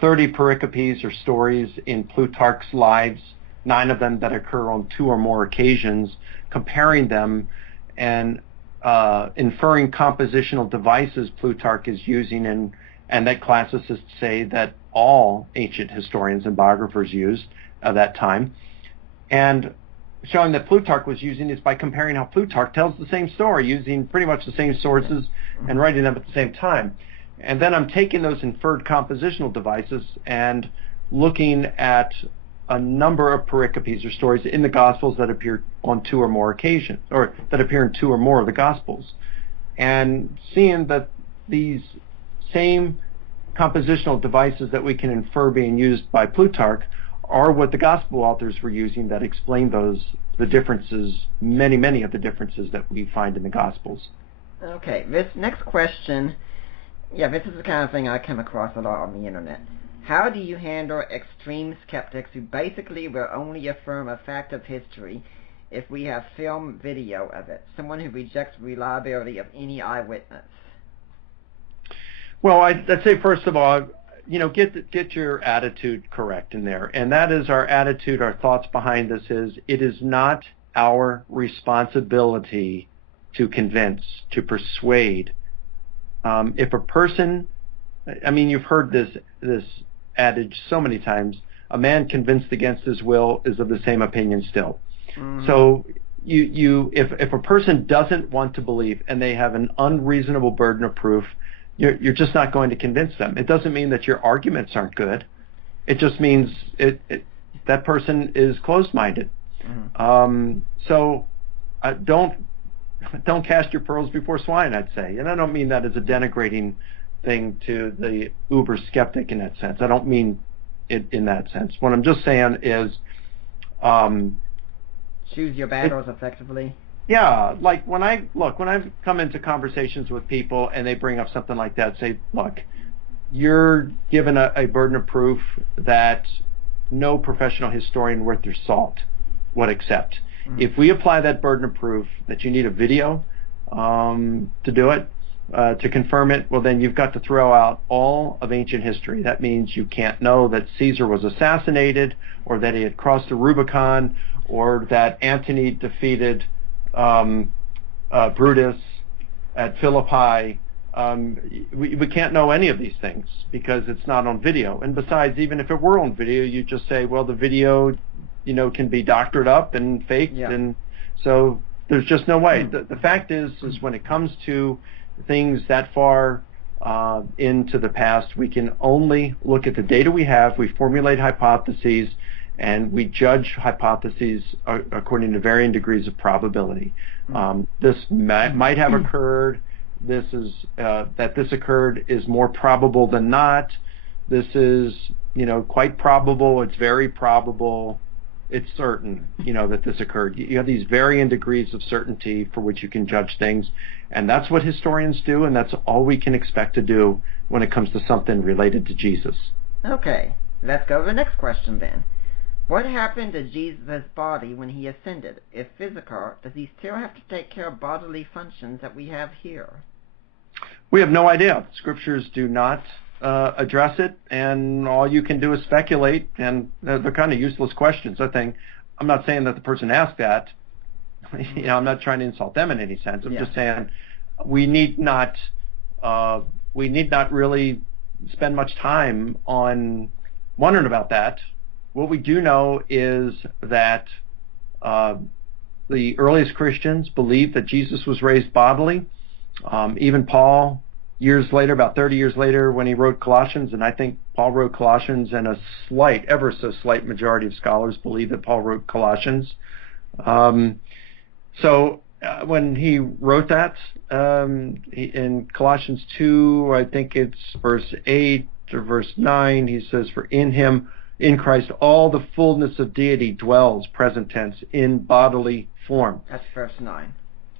30 pericopes or stories in Plutarch's lives, 9 of them that occur on 2 or more occasions, comparing them and inferring compositional devices Plutarch is using, and that classicists say that all ancient historians and biographers used at that time, and showing that Plutarch was using is by comparing how Plutarch tells the same story, using pretty much the same sources and writing them at the same time. And then I'm taking those inferred compositional devices and looking at a number of pericopes or stories in the Gospels that appear on 2 or more occasions, or that appear in 2 or more of the Gospels, and seeing that these same compositional devices that we can infer being used by Plutarch are what the Gospel authors were using that explain the differences, many of the differences that we find in the Gospels. Okay, this next question, this is the kind of thing I come across a lot on the internet. How do you handle extreme skeptics who basically will only affirm a fact of history if we have film video of it? Someone who rejects reliability of any eyewitness. Well, I'd say first of all, get your attitude correct in there. And that is our attitude, our thoughts behind this is, it is not our responsibility to convince, to persuade. If a person, you've heard this adage so many times, a man convinced against his will is of the same opinion still. So if a person doesn't want to believe and they have an unreasonable burden of proof, you're just not going to convince them. It doesn't mean that your arguments aren't good. It just means that person is closed-minded. So don't cast your pearls before swine, I'd say. And I don't mean that as a denigrating thing to the uber skeptic in that sense. I don't mean it in that sense. What I'm just saying is, choose your battles effectively. Yeah, like when I've come into conversations with people and they bring up something like that, say, look, you're given a burden of proof that no professional historian worth their salt would accept. Mm-hmm. If we apply that burden of proof that you need a video to do it, to confirm it, well, then you've got to throw out all of ancient history. That means you can't know that Caesar was assassinated, or that he had crossed the Rubicon, or that Antony defeated Brutus at Philippi. We can't know any of these things because it's not on video. And besides, even if it were on video, you just say, well, the video, can be doctored up and faked, and so there's just no way. The fact is when it comes to things that far into the past, we can only look at the data we have. We formulate hypotheses, and we judge hypotheses according to varying degrees of probability. This might have occurred. This occurred is more probable than not. This is, quite probable. It's very probable. It's certain, that this occurred. You have these varying degrees of certainty for which you can judge things, and that's what historians do, and that's all we can expect to do when it comes to something related to Jesus. Okay, let's go to the next question then. What happened to Jesus' body when he ascended? If physical, does he still have to take care of bodily functions that we have here? We have no idea. Scriptures do not address it, and all you can do is speculate, and they're kind of useless questions, I think. I'm not saying that the person asked that. I'm not trying to insult them in any sense. I'm just saying we need not really spend much time on wondering about that. What we do know is that the earliest Christians believed that Jesus was raised bodily. Even Paul, years later, about 30 years later, when he wrote Colossians, and I think Paul wrote Colossians, and a ever so slight majority of scholars believe that Paul wrote Colossians. So when he wrote that, in Colossians 2, I think it's verse 8 or verse 9, he says, for in him, in Christ, all the fullness of deity dwells, present tense, in bodily form. That's verse 9.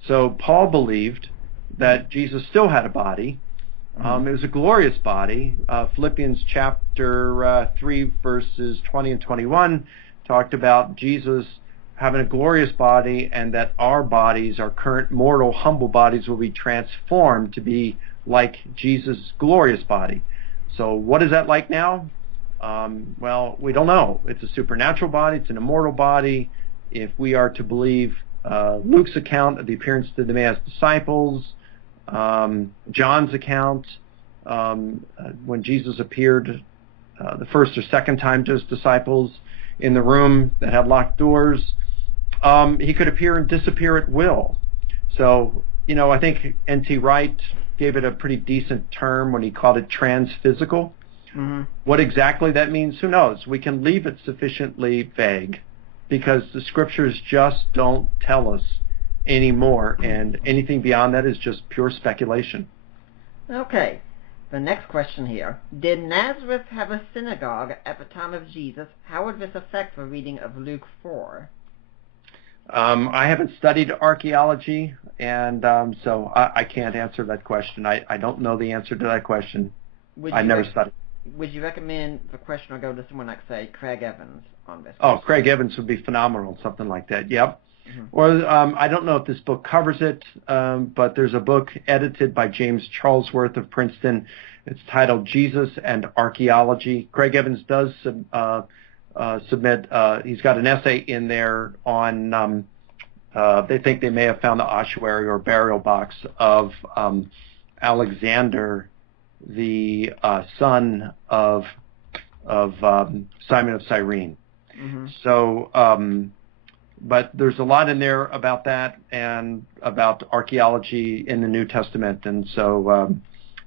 So Paul believed that Jesus still had a body. It was a glorious body. Philippians chapter 3, verses 20 and 21 talked about Jesus having a glorious body, and that our bodies, our current mortal, humble bodies, will be transformed to be like Jesus' glorious body. So what is that like now? Well, we don't know. It's a supernatural body. It's an immortal body. If we are to believe Luke's account of the appearance to the Emmaus disciples, John's account, when Jesus appeared the first or second time to his disciples in the room that had locked doors, he could appear and disappear at will. So, I think N.T. Wright gave it a pretty decent term when he called it transphysical. Mm-hmm. What exactly that means, who knows? We can leave it sufficiently vague because the scriptures just don't tell us anymore, and anything beyond that is just pure speculation. Okay, the next question here. Did Nazareth have a synagogue at the time of Jesus? How would this affect the reading of Luke 4? I haven't studied archaeology, and so I can't answer that question. I don't know the answer to that question. I never studied. Would you recommend the question or go to someone like, say, Craig Evans on this? Oh, Craig Evans would be phenomenal, something like that. Yep. Mm-hmm. Or I don't know if this book covers it, but there's a book edited by James Charlesworth of Princeton. It's titled Jesus and Archaeology. Craig Evans does submit. He's got an essay in there on. They think they may have found the ossuary or burial box of Alexander, the son of Simon of Cyrene. Mm-hmm. So, but there's a lot in there about that and about archaeology in the New Testament, and so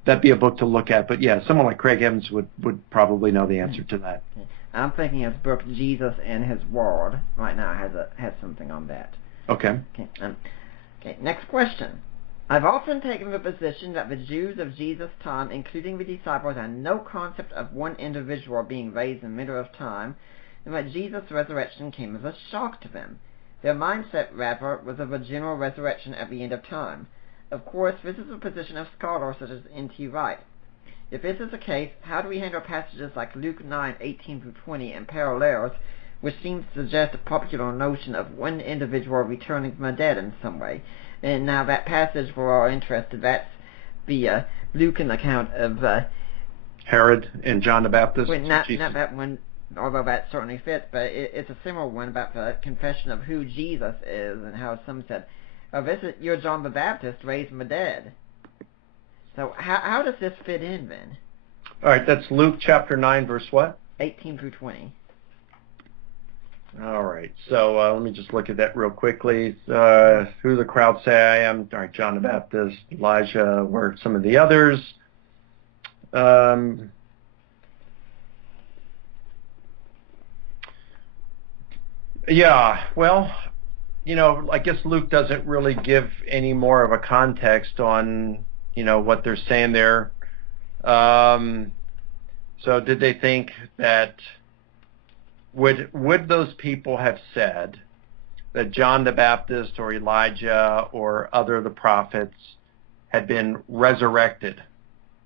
that'd be a book to look at. But yeah, someone like Craig Evans would probably know the answer to that. Okay. I'm thinking his book Jesus and His Word right now has something on that. Okay. Okay. Next question. I've often taken the position that the Jews of Jesus' time, including the disciples, had no concept of one individual being raised in the middle of time, and that Jesus' resurrection came as a shock to them. Their mindset, rather, was of a general resurrection at the end of time. Of course, this is the position of scholars such as N.T. Wright. If this is the case, how do we handle passages like Luke 9:18-20 and parallels, which seem to suggest a popular notion of one individual returning from the dead in some way? And now that passage we're all interested, that's the Lucan account of Herod and John the Baptist. Well, not that one, although that certainly fits, but it's a similar one about the confession of who Jesus is and how some said, "Oh, you're John the Baptist raised from the dead." So how does this fit in then? All right, that's Luke chapter 9, verse what? 18-20. All right, so let me just look at that real quickly. Who the crowd say I am? All right, John the Baptist, Elijah, were some of the others. Yeah, well, I guess Luke doesn't really give any more of a context on, what they're saying there. So did they think that, would those people have said that John the Baptist or Elijah or other of the prophets had been resurrected?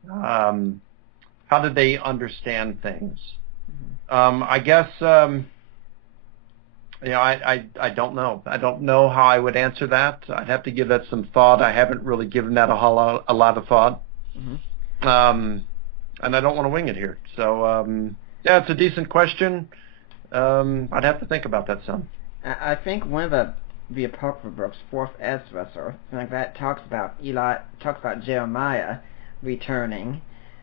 How did they understand things? I guess, I don't know. I don't know how I would answer that. I'd have to give that some thought. I haven't really given that a lot of thought. And I don't want to wing it here. So, yeah, it's a decent question. I'd have to think about that some. I think one of the apocryphal books, 4th Ezra, or something like that, talks about Jeremiah returning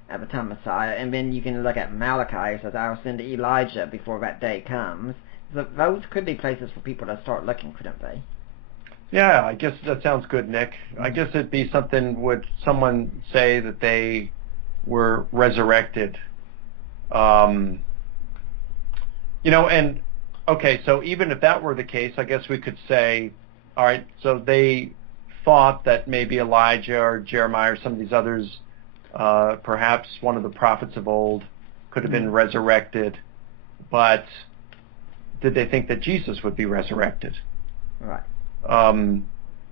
at the time of Messiah, and then you can look at Malachi, it says, "I will send Elijah before that day comes." So those could be places for people to start looking, couldn't they? Yeah, I guess that sounds good, Nick. I guess it'd be something, would someone say that they were resurrected? And, okay, so even if that were the case, I guess we could say, all right, so they thought that maybe Elijah or Jeremiah or some of these others, perhaps one of the prophets of old, could have been resurrected, but did they think that Jesus would be resurrected? Right.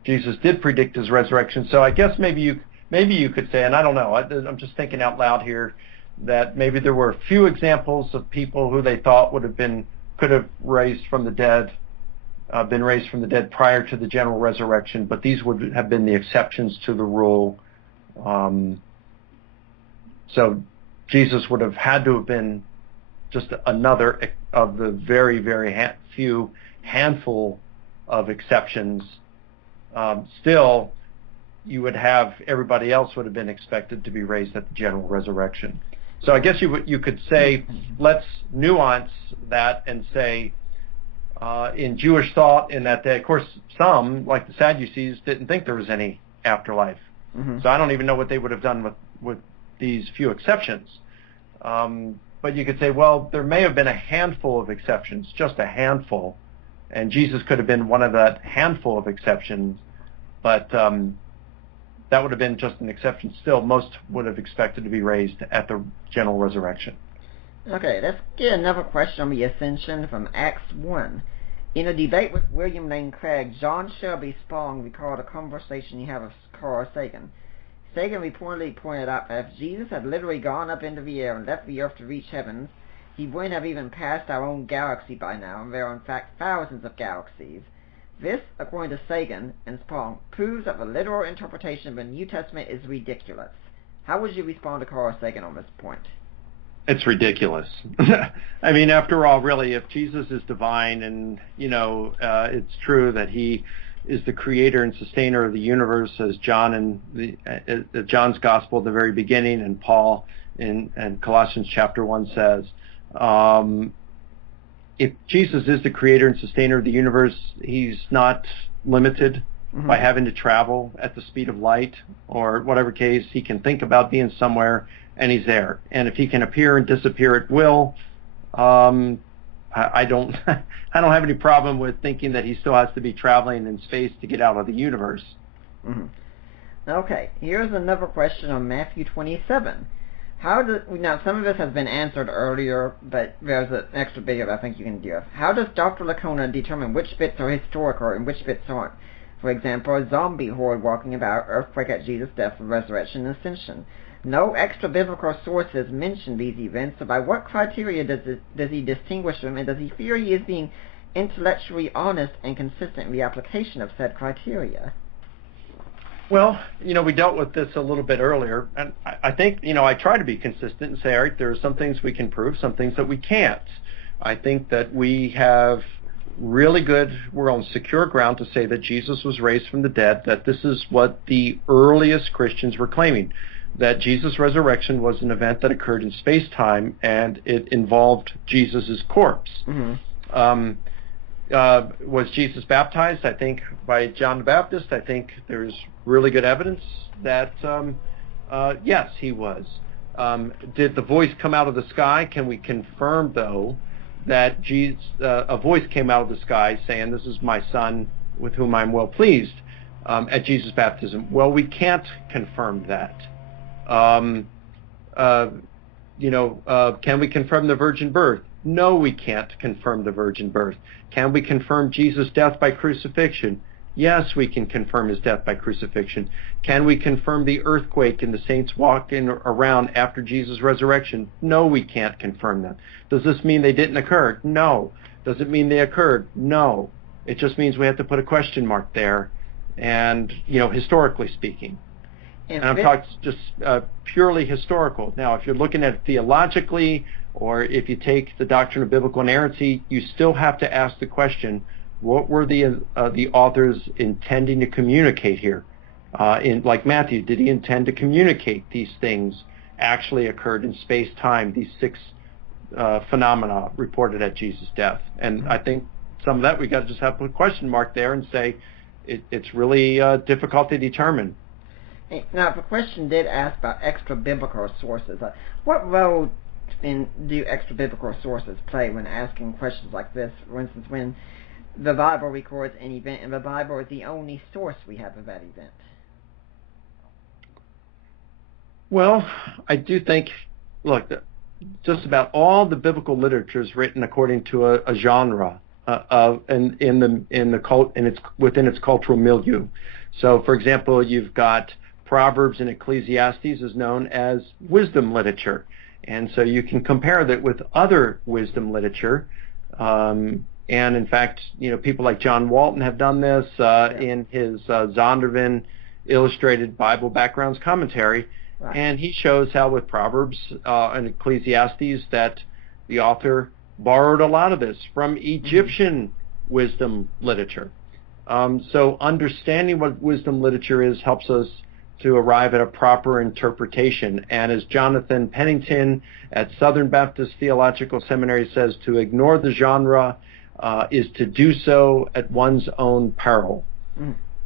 Jesus did predict his resurrection, so I guess maybe you could say, and I don't know, I'm just thinking out loud here, that maybe there were a few examples of people who they thought could have raised from the dead, been raised from the dead prior to the general resurrection, but these would have been the exceptions to the rule. So Jesus would have had to have been just another of the very, very few handful of exceptions. Still, you would have, everybody else would have been expected to be raised at the general resurrection. So I guess you could say, let's nuance that and say, in Jewish thought in that day, of course, some, like the Sadducees, didn't think there was any afterlife. So I don't even know what they would have done with these few exceptions. But you could say, well, there may have been a handful of exceptions, just a handful, and Jesus could have been one of that handful of exceptions, but that would have been just an exception. Still, most would have expected to be raised at the general resurrection. Okay, let's get another question on the ascension from Acts 1. In a debate with William Lane Craig, John Shelby Spong recalled a conversation he had with Carl Sagan. Sagan reportedly pointed out that if Jesus had literally gone up into the air and left the earth to reach heavens, he wouldn't have even passed our own galaxy by now, and there are in fact thousands of galaxies. This, according to Sagan and Spong, proves that the literal interpretation of the New Testament is ridiculous. How would you respond to Carl Sagan on this point? It's ridiculous. I mean, after all, really, if Jesus is divine and, it's true that he is the creator and sustainer of the universe, as John in John's gospel at the very beginning, and Paul in Colossians chapter 1 says, if Jesus is the creator and sustainer of the universe, he's not limited by having to travel at the speed of light, or whatever case, he can think about being somewhere and he's there. And if he can appear and disappear at will, I don't have any problem with thinking that he still has to be traveling in space to get out of the universe. Okay, here's another question on Matthew 27. Now some of this has been answered earlier, but there's an extra bit of I think you can do. How does Dr. Licona determine which bits are historical and which bits aren't? For example, a zombie horde walking about, earthquake at Jesus' death, resurrection, and ascension. No extra biblical sources mention these events, so by what criteria does he distinguish them, and does he fear he is being intellectually honest and consistent in the application of said criteria? Well, we dealt with this a little bit earlier, and I think, I try to be consistent and say, all right, there are some things we can prove, some things that we can't. I think that we're on secure ground to say that Jesus was raised from the dead, that this is what the earliest Christians were claiming, that Jesus' resurrection was an event that occurred in space-time, and it involved Jesus' corpse. Mm-hmm. Was Jesus baptized? I think by John the Baptist. I think there's really good evidence that yes, he was. Did the voice come out of the sky? Can we confirm, though, that a voice came out of the sky saying, "This is my son with whom I'm well pleased," at Jesus' baptism? Well, we can't confirm that. Can we confirm the virgin birth? No, we can't confirm the virgin birth. Can we confirm Jesus' death by crucifixion? Yes, we can confirm his death by crucifixion. Can we confirm the earthquake and the saints walking around after Jesus' resurrection? No, we can't confirm them. Does this mean they didn't occur? No. Does it mean they occurred? No. It just means we have to put a question mark there, and, historically speaking. And I'm talking just purely historical. Now, if you're looking at it theologically, or if you take the doctrine of biblical inerrancy, you still have to ask the question, what were the authors intending to communicate here? Like Matthew, did he intend to communicate these things actually occurred in space-time, these 6 phenomena reported at Jesus' death? And I think some of that we got to just have to put a question mark there and say it's really difficult to determine. Now, if a question did ask about extra biblical sources, what role do extra biblical sources play when asking questions like this? For instance, when the Bible records an event and the Bible is the only source we have of that event. Well, I do think, look, just about all the biblical literature is written according to a genre within its cultural milieu. So, for example, you've got Proverbs and Ecclesiastes is known as wisdom literature. And so you can compare that with other wisdom literature. And in fact, people like John Walton have done this in his Zondervan Illustrated Bible Backgrounds Commentary. Right. And he shows how with Proverbs and Ecclesiastes that the author borrowed a lot of this from Egyptian wisdom literature. So understanding what wisdom literature is helps us to arrive at a proper interpretation. And as Jonathan Pennington at Southern Baptist Theological Seminary says, to ignore the genre is to do so at one's own peril.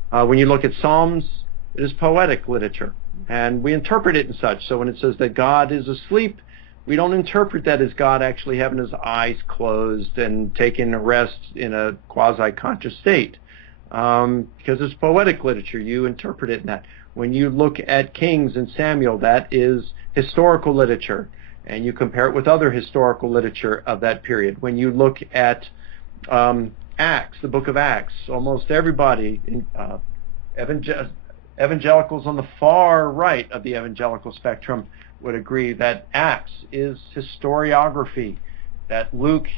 When you look at Psalms, it is poetic literature, and we interpret it in such. So when it says that God is asleep, we don't interpret that as God actually having his eyes closed and taking a rest in a quasi-conscious state. Because it's poetic literature, you interpret it in that. When you look at Kings and Samuel, that is historical literature, and you compare it with other historical literature of that period. When you look at Acts, the book of Acts, almost everybody, evangelicals on the far right of the evangelical spectrum would agree that Acts is historiography, that Luke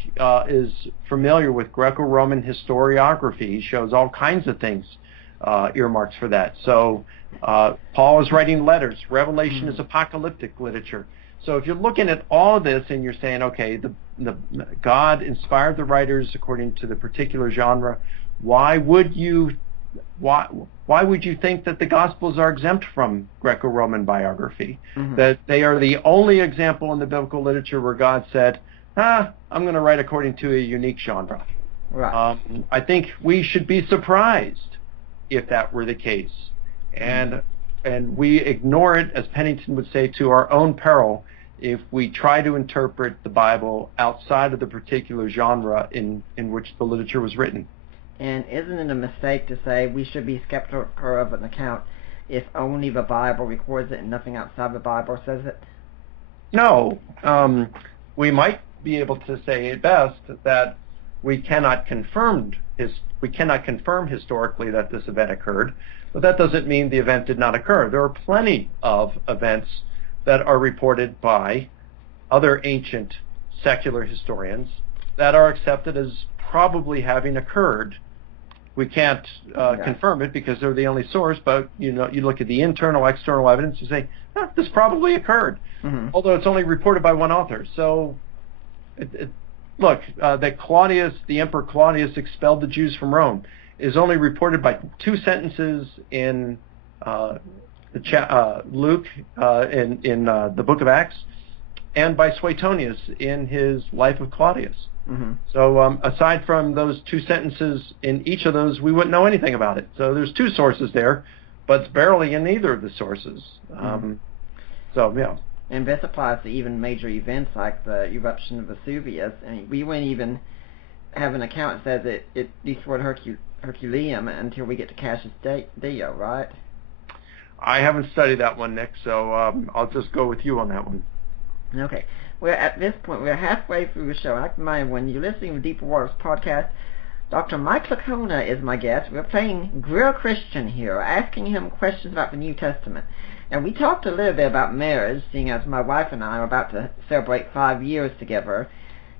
is familiar with Greco-Roman historiography. He shows all kinds of things earmarks for that. So Paul is writing letters. Revelation is apocalyptic literature. So if you're looking at all of this and you're saying, okay, the God inspired the writers according to the particular genre, why would you think that the Gospels are exempt from Greco-Roman biography? That they are the only example in the biblical literature where God said, I'm going to write according to a unique genre. Right. I think we should be surprised if that were the case. And we ignore it, as Pennington would say, to our own peril if we try to interpret the Bible outside of the particular genre in which the literature was written. And isn't it a mistake to say we should be skeptical of an account if only the Bible records it and nothing outside the Bible says it? No. We might be able to say at best that we cannot confirm historically that this event occurred, but that doesn't mean the event did not occur. There are plenty of events that are reported by other ancient secular historians that are accepted as probably having occurred. We can't confirm it because they're the only source, but you look at the internal, external evidence, you say, this probably occurred, although it's only reported by one author. So, look, that the Emperor Claudius expelled the Jews from Rome is only reported by 2 sentences in Luke in the book of Acts, and by Suetonius in his Life of Claudius. So aside from those 2 sentences in each of those, we wouldn't know anything about it. So there's 2 sources there, but it's barely in either of the sources. So, yeah. And this applies to even major events like the eruption of Vesuvius. I mean, we wouldn't even have an account that says it destroyed Herculaneum until we get to Cassius Dio, right? I haven't studied that one, Nick, so I'll just go with you on that one. Okay. Well, at this point, we're halfway through the show. I'd like to remind when you're listening to Deeper Waters podcast, Dr. Mike Licona is my guest. We're playing Grill Christian here, asking him questions about the New Testament. And we talked a little bit about marriage, seeing as my wife and I are about to celebrate 5 years together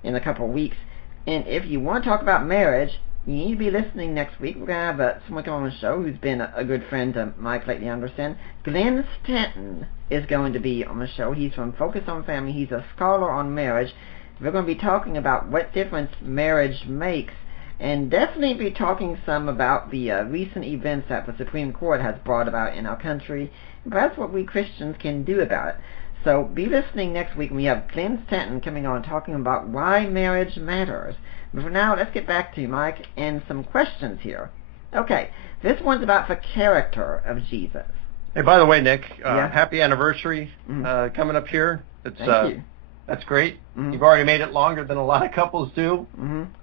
in a couple of weeks. And if you want to talk about marriage, you need to be listening next week. We're going to have someone come on the show who's been a good friend to Mike lately, I understand. Glenn Stanton is going to be on the show. He's from Focus on Family. He's a scholar on marriage. We're going to be talking about what difference marriage makes, and definitely be talking some about the recent events that the Supreme Court has brought about in our country, and perhaps what we Christians can do about it. So be listening next week when we have Glenn Stanton coming on talking about why marriage matters. But for now, let's get back to Mike and some questions here. Okay, this one's about the character of Jesus. Hey, by the way, Nick, happy anniversary coming up here. Thank you. That's great. You've already made it longer than a lot of couples do.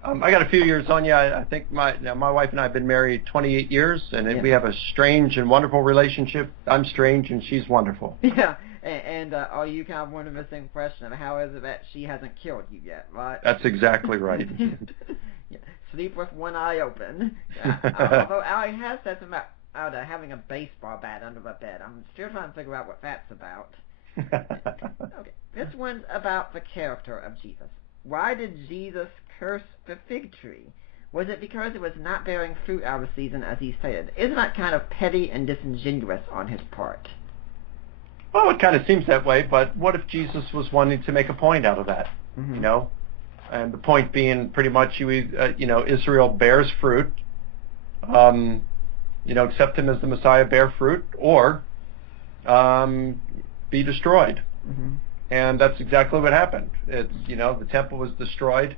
I got a few years on you. I think my wife and I have been married 28 years, and we have a strange and wonderful relationship. I'm strange, and she's wonderful. Yeah, and are you kind of wondering the same question of how is it that she hasn't killed you yet, right? That's exactly right. Yeah. Sleep with one eye open. Although Allie has said something about having a baseball bat under the bed. I'm still trying to figure out what that's about. Okay, this one's about the character of Jesus. Why did Jesus curse the fig tree? Was it because it was not bearing fruit out of the season, as he stated? Isn't that kind of petty and disingenuous on his part? Well, it kind of seems that way, but what if Jesus was wanting to make a point out of that, you know? And the point being pretty much, Israel bears fruit, accept him as the Messiah, bear fruit, or be destroyed. And that's exactly what happened. It's, the temple was destroyed,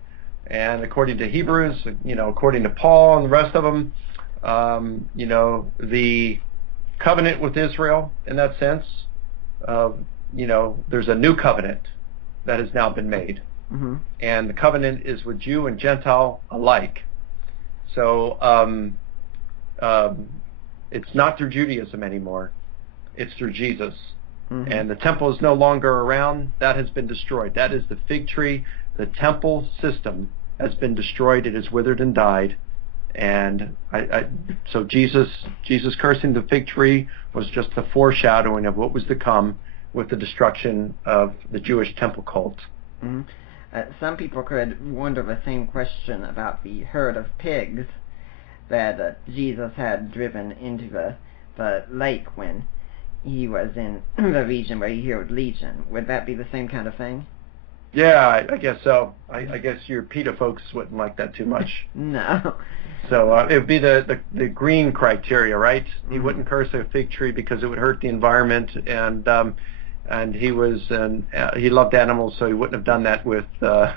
and according to Hebrews, according to Paul and the rest of them, the covenant with Israel, in that sense, there's a new covenant that has now been made. And the covenant is with Jew and Gentile alike. So it's not through Judaism anymore. It's through Jesus. And the temple is no longer around. That has been destroyed. That is the fig tree. The temple system has been destroyed. It has withered and died. And so Jesus cursing the fig tree was just the foreshadowing of what was to come with the destruction of the Jewish temple cult. Some people could wonder the same question about the herd of pigs that Jesus had driven into the lake when he was in the region where he healed Legion. Would that be the same kind of thing? Yeah, I guess so. I guess your PETA folks wouldn't like that too much. No. So it would be the green criteria, right? He wouldn't curse a fig tree because it would hurt the environment, and he loved animals, so he wouldn't have done that with the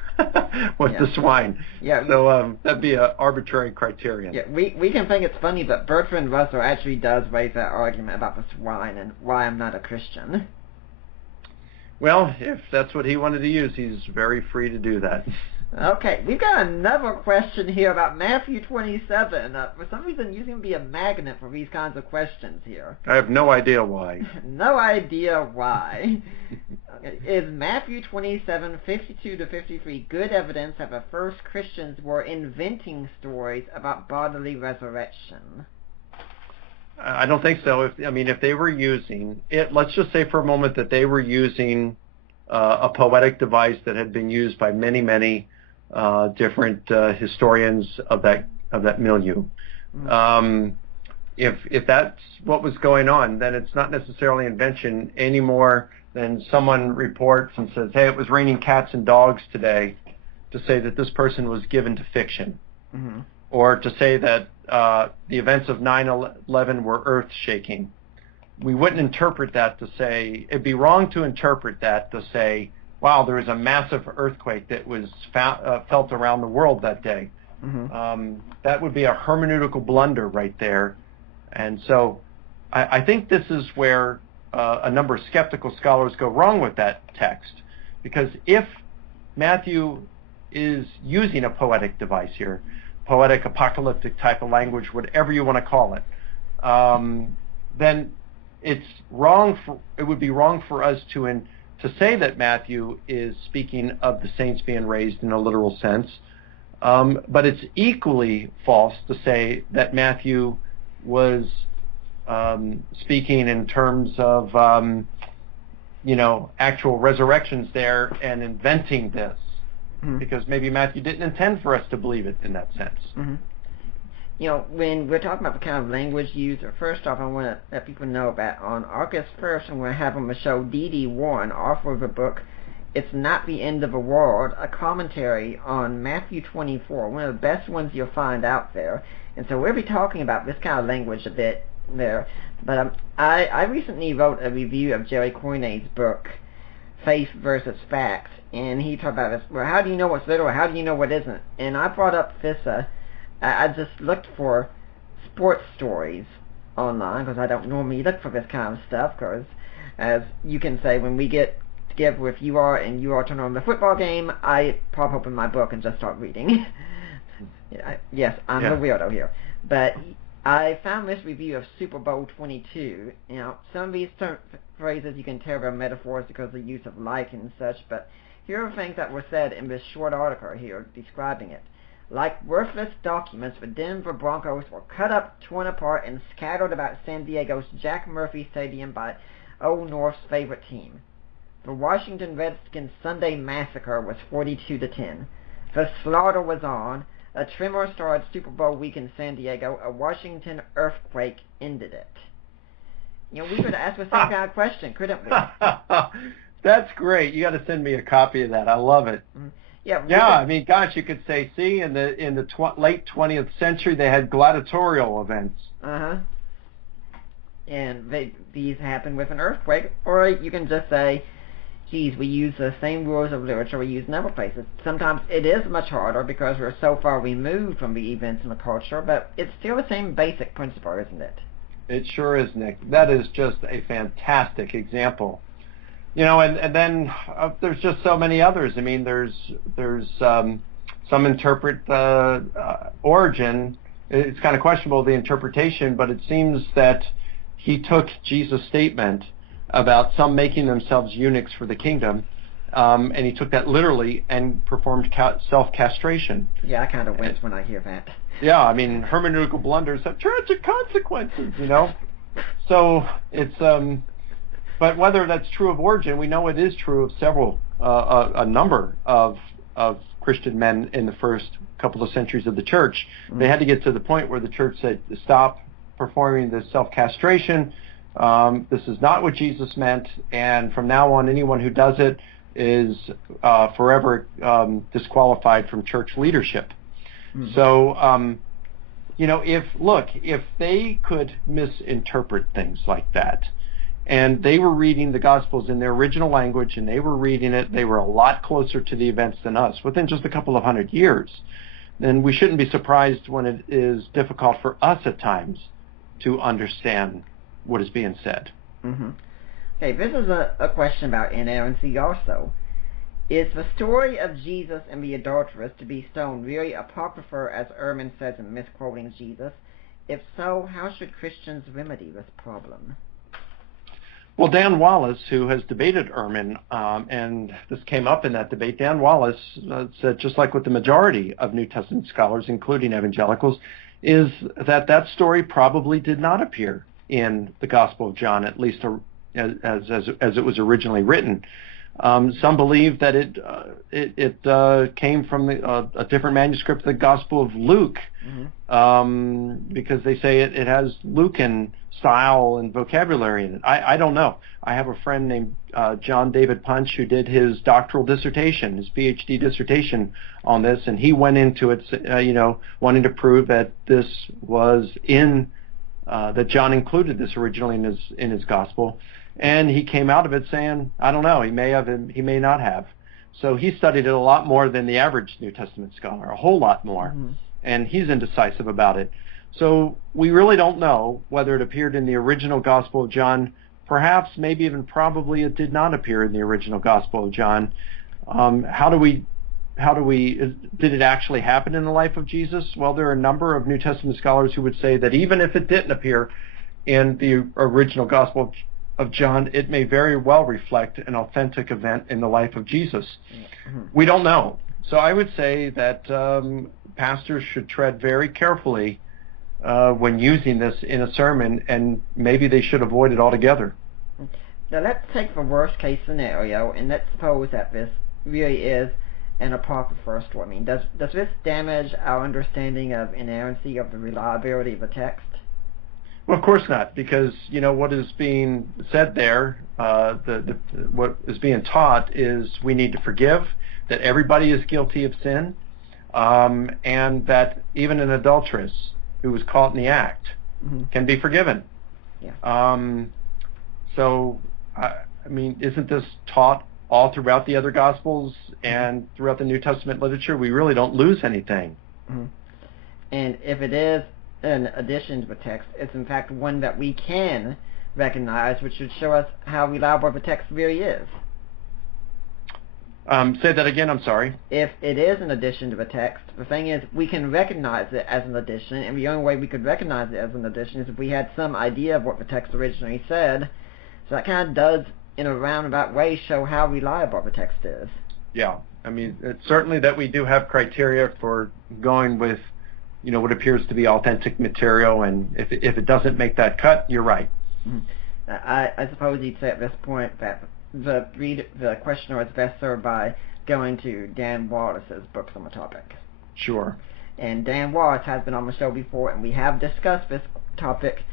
swine. Yeah. So that'd be an arbitrary criterion. Yeah, we can think it's funny, but Bertrand Russell actually does raise that argument about the swine and why I'm not a Christian. Well, if that's what he wanted to use, he's very free to do that. Okay, we've got another question here about Matthew 27. For some reason, you seem to be a magnet for these kinds of questions here. I have no idea why. No idea why. Is Matthew 27, 52 to 53 good evidence that the first Christians were inventing stories about bodily resurrection? I don't think so. If they were using it, let's just say for a moment that they were using a poetic device that had been used by many different historians of that milieu. Mm-hmm. If that's what was going on, then it's not necessarily invention any more than someone reports and says, "Hey, it was raining cats and dogs today," to say that this person was given to fiction, mm-hmm. or to say that the events of 9/11 were earth-shaking. We wouldn't interpret that to say, it'd be wrong to interpret that to say, wow, there was a massive earthquake that was felt around the world that day. Mm-hmm. That would be a hermeneutical blunder right there. And so I think this is where a number of skeptical scholars go wrong with that text. Because if Matthew is using a poetic device here, poetic, apocalyptic type of language, whatever you want to call it, then it would be wrong for us to say that Matthew is speaking of the saints being raised in a literal sense, but it's equally false to say that Matthew was speaking in terms of actual resurrections there and inventing this, mm-hmm. because maybe Matthew didn't intend for us to believe it in that sense. Mm-hmm. When we're talking about the kind of language used, first off, I want to let people know that on August 1st, I'm going to have on the show D.D. Warren, author of the book, It's Not the End of the World, a commentary on Matthew 24, one of the best ones you'll find out there. And so we'll be talking about this kind of language a bit there. But I recently wrote a review of Jerry Coynet's book, Faith versus Facts, and he talked about this, well, how do you know what's literal, how do you know what isn't? And I brought up this, I just looked for sports stories online, because I don't normally look for this kind of stuff, because as you can say, when we get together with you all and you all turn on the football game, I pop open my book and just start reading. Yes, I'm the weirdo here. But I found this review of Super Bowl 22. Some of these phrases you can tell are metaphors because of the use of like and such, but here are things that were said in this short article here describing it. Like worthless documents, the Denver Broncos were cut up, torn apart, and scattered about San Diego's Jack Murphy Stadium by Old North's favorite team. The Washington Redskins Sunday massacre was 42-10. The slaughter was on. A tremor started Super Bowl week in San Diego. A Washington earthquake ended it. We could ask the same kind of question, couldn't we? That's great. You got to send me a copy of that. I love it. Mm-hmm. Yeah, gosh, you could say, see, in the late 20th century, they had gladiatorial events. Uh-huh. And these happened with an earthquake. Or you can just say, geez, we use the same rules of literature we use in other places. Sometimes it is much harder because we're so far removed from the events in the culture, but it's still the same basic principle, isn't it? It sure is, Nick. That is just a fantastic example. And then there's just so many others. There's some interpret origin. It's kind of questionable, the interpretation, but it seems that he took Jesus' statement about some making themselves eunuchs for the kingdom, and he took that literally and performed self-castration. Yeah, I kind of wince when I hear that. Yeah, hermeneutical blunders have tragic consequences, So it's... But whether that's true of origin, we know it is true of several, a number of Christian men in the first couple of centuries of the church. Mm-hmm. They had to get to the point where the church said, stop performing this self-castration. This is not what Jesus meant, and from now on, anyone who does it is forever disqualified from church leadership. Mm-hmm. So, if they could misinterpret things like that, and they were reading the Gospels in their original language, and they were reading it, they were a lot closer to the events than us, within just a couple of hundred years, then we shouldn't be surprised when it is difficult for us at times to understand what is being said. Mm-hmm. Okay, this is a question about inerrancy also. Is the story of Jesus and the adulteress to be stoned really apocryphal, as Ehrman says in Misquoting Jesus? If so, how should Christians remedy this problem? Well, Dan Wallace, who has debated Ehrman, and this came up in that debate, Dan Wallace said, just like with the majority of New Testament scholars, including evangelicals, is that story probably did not appear in the Gospel of John, at least as it was originally written. Some believe that it came from a different manuscript of the Gospel of Luke, because they say it has Lucan style and vocabulary in it. I don't know. I have a friend named John David Punch who did his doctoral dissertation, his PhD dissertation on this, and he went into it, wanting to prove that this was that John included this originally in his Gospel. And he came out of it saying, I don't know, he may have, he may not have. So he studied it a lot more than the average New Testament scholar, a whole lot more. And he's indecisive about it. So we really don't know whether it appeared in the original Gospel of John. Perhaps, maybe even probably it did not appear in the original Gospel of John. Did it actually happen in the life of Jesus? Well, there are a number of New Testament scholars who would say that even if it didn't appear in the original Gospel of John, it may very well reflect an authentic event in the life of Jesus. We don't know. So I would say that pastors should tread very carefully when using this in a sermon, and maybe they should avoid it altogether. Now let's take the worst case scenario, and let's suppose that this really is an apocryphal story. I mean, does this damage our understanding of inerrancy, of the reliability of the text? Well, of course not, because what is being said there, what is being taught is we need to forgive, that everybody is guilty of sin, and that even an adulteress who was caught in the act can be forgiven. So, isn't this taught all throughout the other Gospels and throughout the New Testament literature? We really don't lose anything. And if it is an addition to the text, it's in fact one that we can recognize, which should show us how reliable the text really is. Say that again, I'm sorry. If it is an addition to the text, the thing is we can recognize it as an addition, and the only way we could recognize it as an addition is if we had some idea of what the text originally said. So that kind of does, in a roundabout way, show how reliable the text is. Yeah, it's certainly that we do have criteria for going with what appears to be authentic material, and if it doesn't make that cut, you're right. I suppose you'd say at this point that the questioner is best served by going to Dan Wallace's books on the topic. Sure. And Dan Wallace has been on the show before, and we have discussed this topic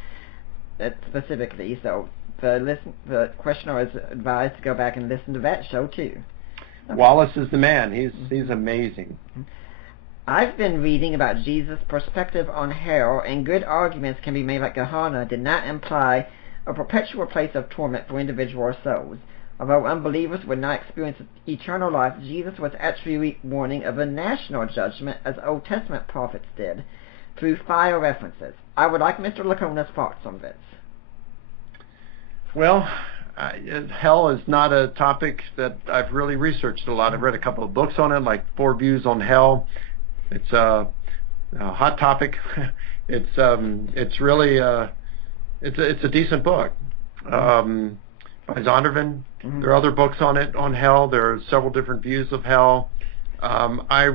specifically, so the questioner is advised to go back and listen to that show too. Okay. Wallace is the man. He's amazing. I've been reading about Jesus' perspective on hell, and good arguments can be made that Gehenna did not imply a perpetual place of torment for individual souls. Although unbelievers would not experience eternal life, Jesus was actually warning of a national judgment, as Old Testament prophets did, through fire references. I would like Mr. Licona's thoughts on this. Well, hell is not a topic that I've really researched a lot. I've read a couple of books on it, like 4 Views on Hell. It's a hot topic. It's really it's a decent book. By Zondervan. There are other books on it, on hell. There are several different views of hell. I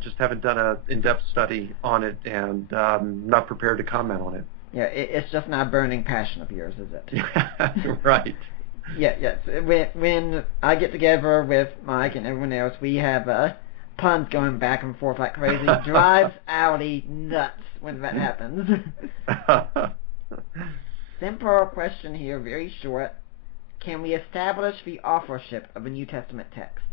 just haven't done an in-depth study on it, and not prepared to comment on it. Yeah, it's just not a burning passion of yours, is it? Right. Yes. When I get together with Mike and everyone else, we have puns going back and forth like crazy. Drives Audi nuts when that happens. Simple question here, very short. Can we establish the authorship of a New Testament text?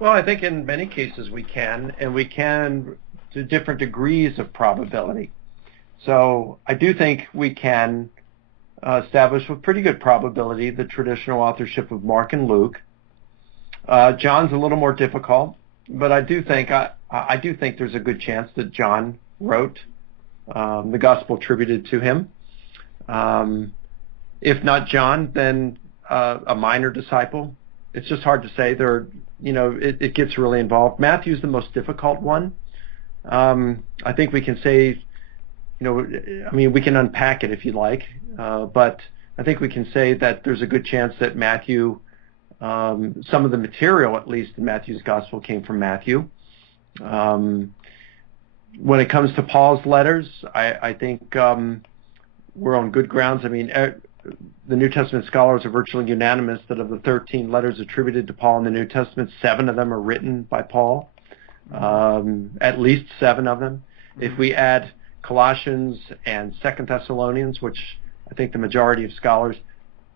Well, I think in many cases we can, and we can to different degrees of probability. So I do think we can establish with pretty good probability the traditional authorship of Mark and Luke. John's a little more difficult, but I do think there's a good chance that John wrote the gospel attributed to him. If not John, then a minor disciple, it's just hard to say. It gets really involved. Matthew's the most difficult one. I think we can say, we can unpack it if you like, but I think we can say that there's a good chance that Matthew, some of the material, at least in Matthew's gospel, came from Matthew. When it comes to Paul's letters, I think we're on good grounds. The New Testament scholars are virtually unanimous that of the 13 letters attributed to Paul in the New Testament, 7 of them are written by Paul, at least 7 of them. If we add Colossians and 2 Thessalonians, which I think the majority of scholars,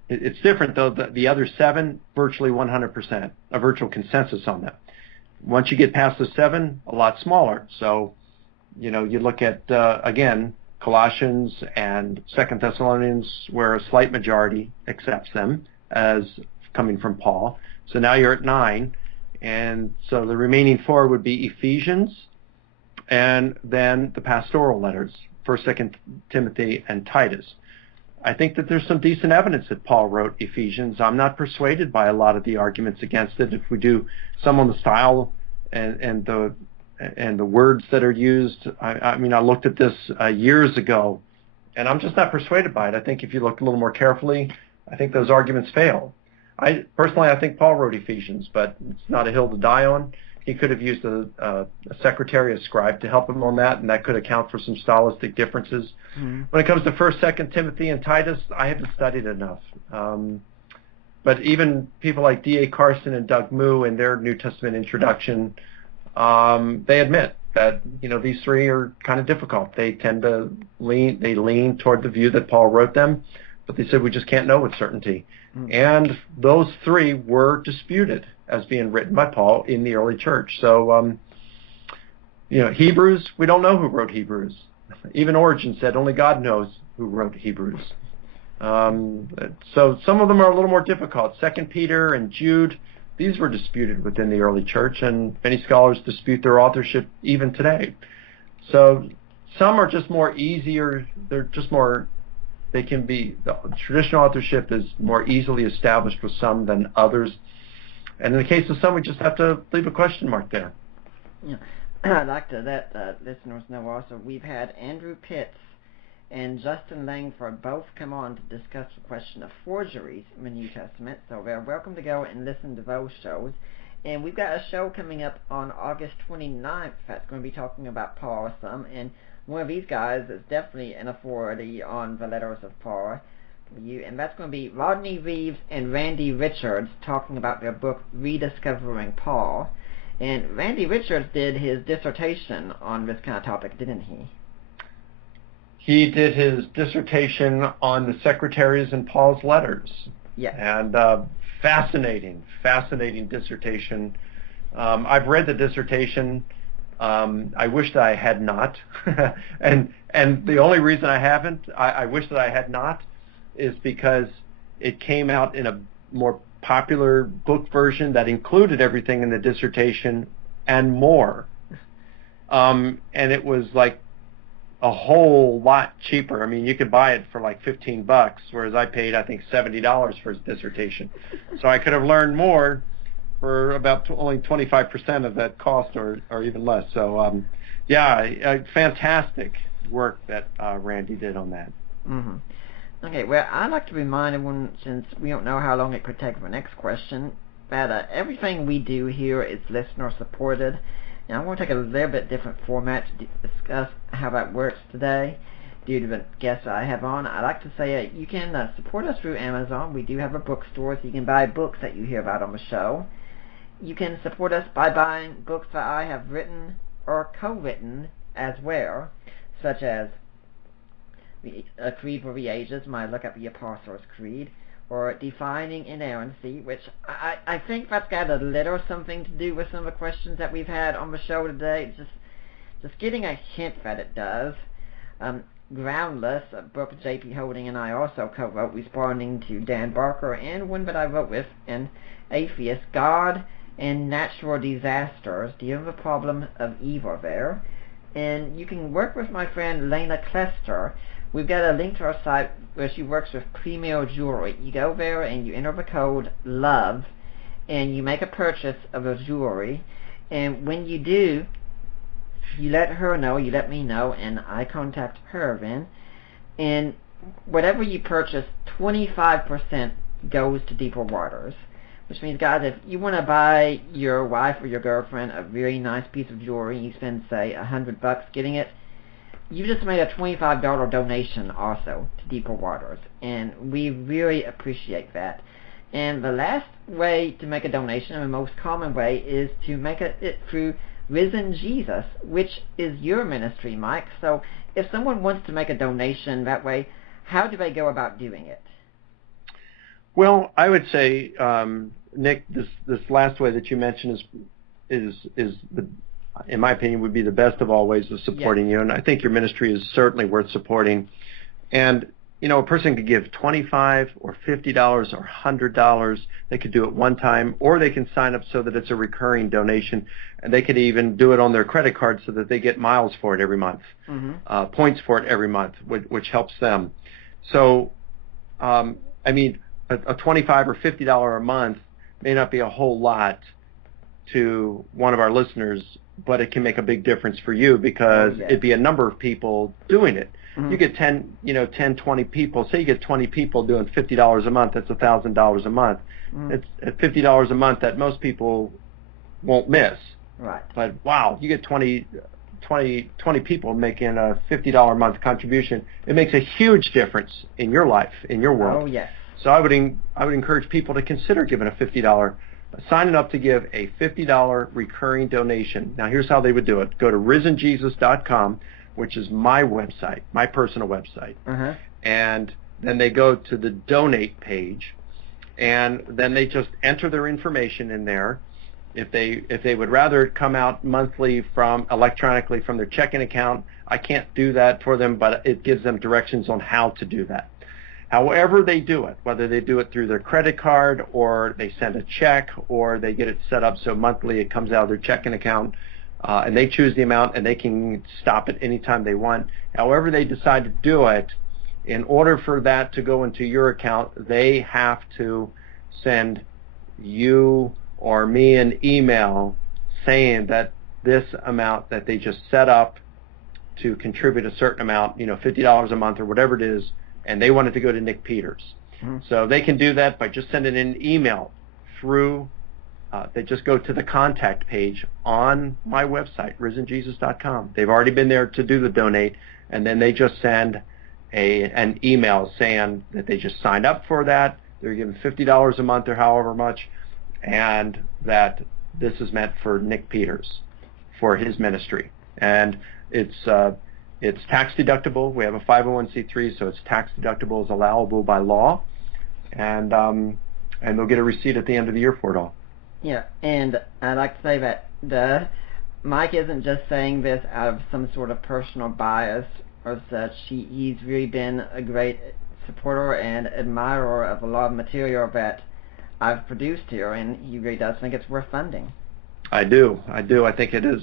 it's different though. The other 7, virtually 100%, a virtual consensus on them. Once you get past the 7, a lot smaller. So, you look at, again, Colossians and 2 Thessalonians, where a slight majority accepts them as coming from Paul. So now you're at 9. And so the remaining 4 would be Ephesians, and then the pastoral letters, 1st, 2nd Timothy, and Titus. I think that there's some decent evidence that Paul wrote Ephesians. I'm not persuaded by a lot of the arguments against it. If we do some on the style and the words that are used, I looked at this years ago, and I'm just not persuaded by it. I think if you look a little more carefully, I think those arguments fail. I think Paul wrote Ephesians, but it's not a hill to die on. He could have used a secretary, a scribe, to help him on that, and that could account for some stylistic differences. Mm-hmm. When it comes to 1st, 2nd Timothy, and Titus, I haven't studied enough. But even people like D.A. Carson and Doug Moo in their New Testament introduction, they admit that these 3 are kind of difficult. They tend to lean toward the view that Paul wrote them, but they said we just can't know with certainty. Mm-hmm. And those 3 were disputed as being written by Paul in the early church. So, Hebrews, we don't know who wrote Hebrews. Even Origen said only God knows who wrote Hebrews. So some of them are a little more difficult. 2 Peter and Jude, these were disputed within the early church, and many scholars dispute their authorship even today. So some are just more easier. They're just more, the traditional authorship is more easily established with some than others. And in the case of some, we just have to leave a question mark there. Yeah. I'd like to let listeners know also we've had Andrew Pitts and Justin Langford both come on to discuss the question of forgeries in the New Testament, so they're welcome to go and listen to those shows. And we've got a show coming up on August 29th that's going to be talking about Paul some, and one of these guys is definitely an authority on the letters of Paul. And that's going to be Rodney Reeves and Randy Richards talking about their book Rediscovering Paul. And Randy Richards did his dissertation on this kind of topic, didn't he? He did his dissertation on the secretaries in Paul's letters. Yes. And fascinating dissertation. I've read the dissertation. I wish that I had not. and the only reason I haven't, I wish that I had not, is because it came out in a more popular book version that included everything in the dissertation and more. And it was like a whole lot cheaper. You could buy it for like $15, whereas I paid, I think, $70 for his dissertation. So I could have learned more for about only 25% of that cost, or even less. So, fantastic work that Randy did on that. Mm-hmm. Okay, well, I'd like to remind everyone, since we don't know how long it could take for the next question, that everything we do here is listener-supported. And I'm going to take a little bit different format to discuss how that works today due to the guests I have on. I'd like to say you can support us through Amazon. We do have a bookstore, so you can buy books that you hear about on the show. You can support us by buying books that I have written or co-written as well, such as A Creed for the Ages, my look at the Apostles' Creed, or Defining Inerrancy, which I think that's got a little something to do with some of the questions that we've had on the show today. Just getting a hint that it does. Groundless, a book J.P. Holding and I also co-wrote, responding to Dan Barker, and one that I wrote with an atheist, God and Natural Disasters, dealing with the problem of evil there. And you can work with my friend Lena Klester. We've got a link to our site where she works with Premier Jewelry. You go there and you enter the code LOVE, and you make a purchase of a jewelry, and when you do, you let her know, you let me know, and I contact her then, and whatever you purchase, 25% goes to Deeper Waters. Which means, guys, if you want to buy your wife or your girlfriend a very nice piece of jewelry, you spend, say, $100 getting it, you just made a $25 donation also to Deeper Waters, and we really appreciate that. And the last way to make a donation, and the most common way, is to make it through Risen Jesus, which is your ministry, Mike. So if someone wants to make a donation that way, how do they go about doing it? Well, I would say, Nick, this last way that you mentioned is the, in my opinion, would be the best of all ways of supporting you, and I think your ministry is certainly worth supporting. And a person could give $25 or $50 or $100. They could do it one time, or they can sign up so that it's a recurring donation, and they could even do it on their credit card so that they get miles for it every month, points for it every month, which helps them. So, I mean, a $25 or $50 a month may not be a whole lot to one of our listeners, but it can make a big difference for you because it'd be a number of people doing it. You get 10, 20 people. Say you get 20 people doing $50 a month. That's $1,000 a month. It's at $50 a month that most people won't miss. Right. But wow, you get 20 people making a $50 a month contribution. It makes a huge difference in your life, in your world. Oh yes. So I would encourage people to consider giving a $50, signing up to give a $50 recurring donation. Now here's how they would do it. Go to risenjesus.com, which is my website, my personal website. And then they go to the donate page, and then they just enter their information in there. If they would rather it come out monthly electronically from their checking account, I can't do that for them, but it gives them directions on how to do that. However they do it, whether they do it through their credit card or they send a check or they get it set up so monthly it comes out of their checking account, and they choose the amount and they can stop it anytime they want. However they decide to do it, in order for that to go into your account, they have to send you or me an email saying that this amount that they just set up to contribute a certain amount, $50 a month or whatever it is, and they want it to go to Nick Peters. So they can do that by just sending an email through, they just go to the contact page on my website, risenjesus.com. They've already been there to do the donate, and then they just send an email saying that they just signed up for that, they're giving $50 a month or however much, and that this is meant for Nick Peters, for his ministry. And it's tax deductible. We have a 501c3, so it's tax deductible, is allowable by law, and they'll get a receipt at the end of the year for it all. Yeah, and I'd like to say that Mike isn't just saying this out of some sort of personal bias or such. He's really been a great supporter and admirer of a lot of material that I've produced here, and he really does think it's worth funding. I do. I think it is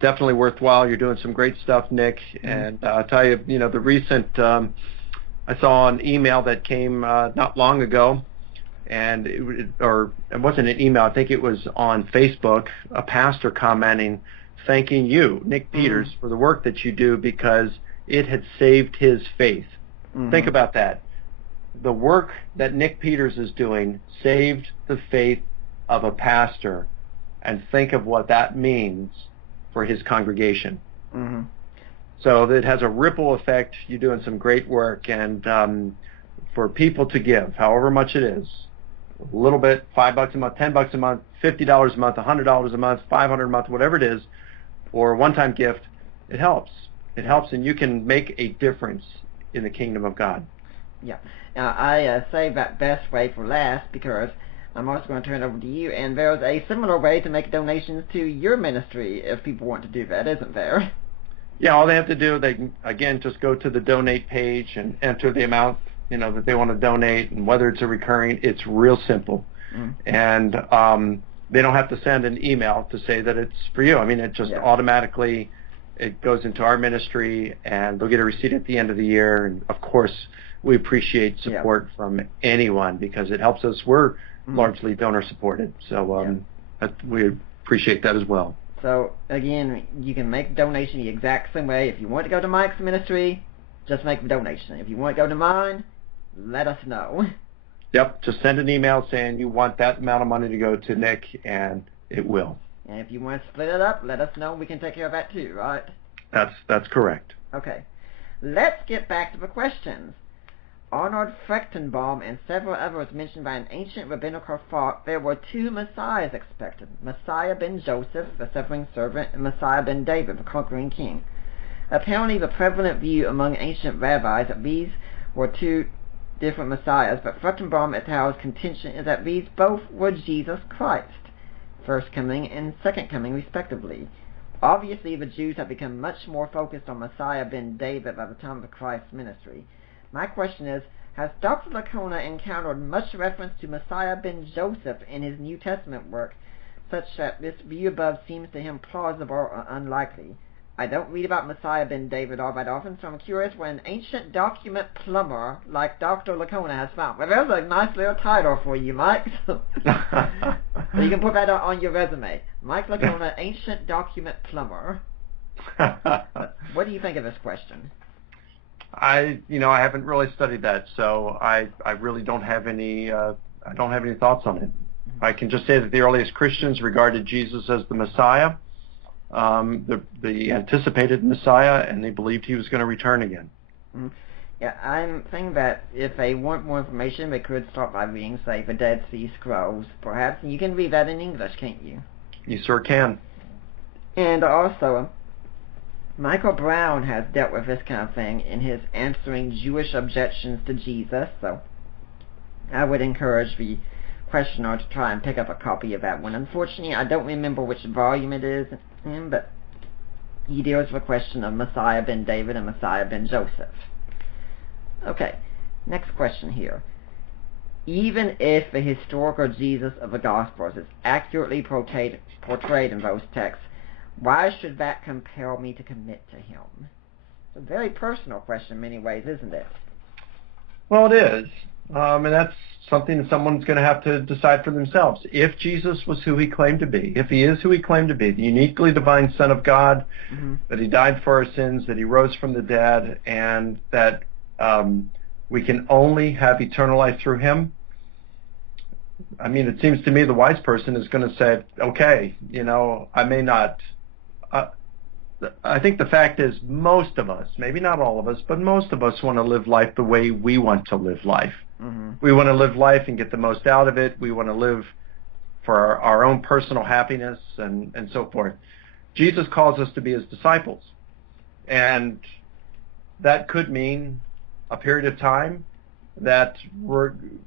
definitely worthwhile. You're doing some great stuff, Nick. And I'll tell you, the recent, I saw an email that came not long ago, and it wasn't an email. I think it was on Facebook, a pastor commenting, thanking you, Nick Peters, for the work that you do because it had saved his faith. Think about that. The work that Nick Peters is doing saved the faith of a pastor. And think of what that means for his congregation. So it has a ripple effect. You're doing some great work, and for people to give, however much it is, a little bit, $5 a month, $10 a month, $50 a month, $100 a month, $500 a month, whatever it is, or a one-time gift, it helps. It helps, and you can make a difference in the kingdom of God. Yeah. Now, I saved that best way for last because I'm also going to turn it over to you, and there's a similar way to make donations to your ministry if people want to do that, isn't there? Yeah, all they have to do, they can, again, just go to the donate page and enter the amount, that they want to donate, and whether it's a recurring, it's real simple. And they don't have to send an email to say that it's for you. I mean, it just automatically, it goes into our ministry, and they'll get a receipt at the end of the year, and of course, we appreciate support from anyone because it helps us. We're largely donor supported, so we appreciate that as well. So again, you can make a donation the exact same way. If you want to go to Mike's ministry, just make a donation. If you want to go to mine, let us know. Yep, just send an email saying you want that amount of money to go to Nick, and it will. And if you want to split it up, let us know. We can take care of that too, right? That's correct. Okay. Let's get back to the questions. Arnold Frechtenbaum and several others mentioned by an ancient rabbinical thought there were two messiahs expected, Messiah ben Joseph, the suffering servant, and Messiah ben David, the conquering king. Apparently the prevalent view among ancient rabbis that these were two different messiahs, but Frechtenbaum et al.'s contention is that these both were Jesus Christ, first coming and second coming respectively. Obviously the Jews have become much more focused on Messiah ben David by the time of Christ's ministry. My question is, has Dr. Licona encountered much reference to Messiah ben Joseph in his New Testament work, such that this view above seems to him plausible or unlikely? I don't read about Messiah ben David all that often, so I'm curious what an ancient document plumber like Dr. Licona has found. Well, there's a nice little title for you, Mike. So you can put that on your resume. Mike Licona, ancient document plumber. What do you think of this question? I haven't really studied that, so I really don't have any thoughts on it. I can just say that the earliest Christians regarded Jesus as the Messiah, the anticipated Messiah, and they believed he was going to return again. Yeah, I'm thinking that if they want more information, they could start by reading, say, the Dead Sea Scrolls, perhaps. And you can read that in English, can't you? You sure can. And also, Michael Brown has dealt with this kind of thing in his Answering Jewish Objections to Jesus, so I would encourage the questioner to try and pick up a copy of that one. Unfortunately, I don't remember which volume it is in, but he deals with the question of Messiah ben David and Messiah ben Joseph. Okay, next question here. Even if the historical Jesus of the Gospels is accurately portrayed in those texts, why should that compel me to commit to him? It's a very personal question in many ways, isn't it? Well, it is. And that's something that someone's going to have to decide for themselves. If Jesus was who he claimed to be, if he is who he claimed to be, the uniquely divine Son of God, that he died for our sins, that he rose from the dead, and that we can only have eternal life through him, I mean, it seems to me the wise person is going to say, okay, I may not... I think the fact is most of us, maybe not all of us, but most of us want to live life the way we want to live life. We want to live life and get the most out of it. We want to live for our own personal happiness and so forth. Jesus calls us to be his disciples. And that could mean a period of time that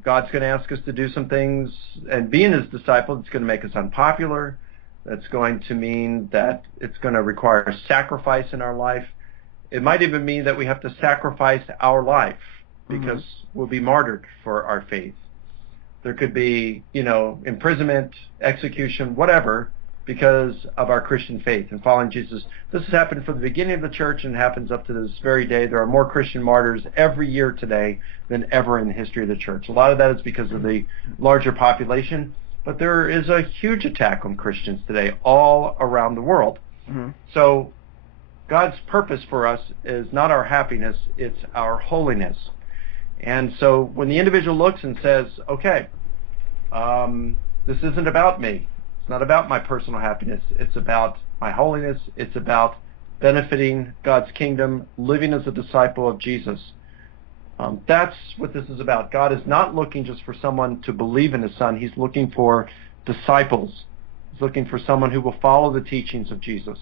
God's going to ask us to do some things, and being his disciple, it's going to make us unpopular. That's going to mean that it's going to require a sacrifice in our life. It might even mean that we have to sacrifice our life because we'll be martyred for our faith. There could be, imprisonment, execution, whatever, because of our Christian faith and following Jesus. This has happened from the beginning of the church and happens up to this very day. There are more Christian martyrs every year today than ever in the history of the church. A lot of that is because of the larger population. But there is a huge attack on Christians today all around the world. So God's purpose for us is not our happiness, it's our holiness. And so when the individual looks and says, okay, this isn't about me. It's not about my personal happiness. It's about my holiness. It's about benefiting God's kingdom, living as a disciple of Jesus. That's what this is about. God is not looking just for someone to believe in his Son. He's looking for disciples. He's looking for someone who will follow the teachings of Jesus.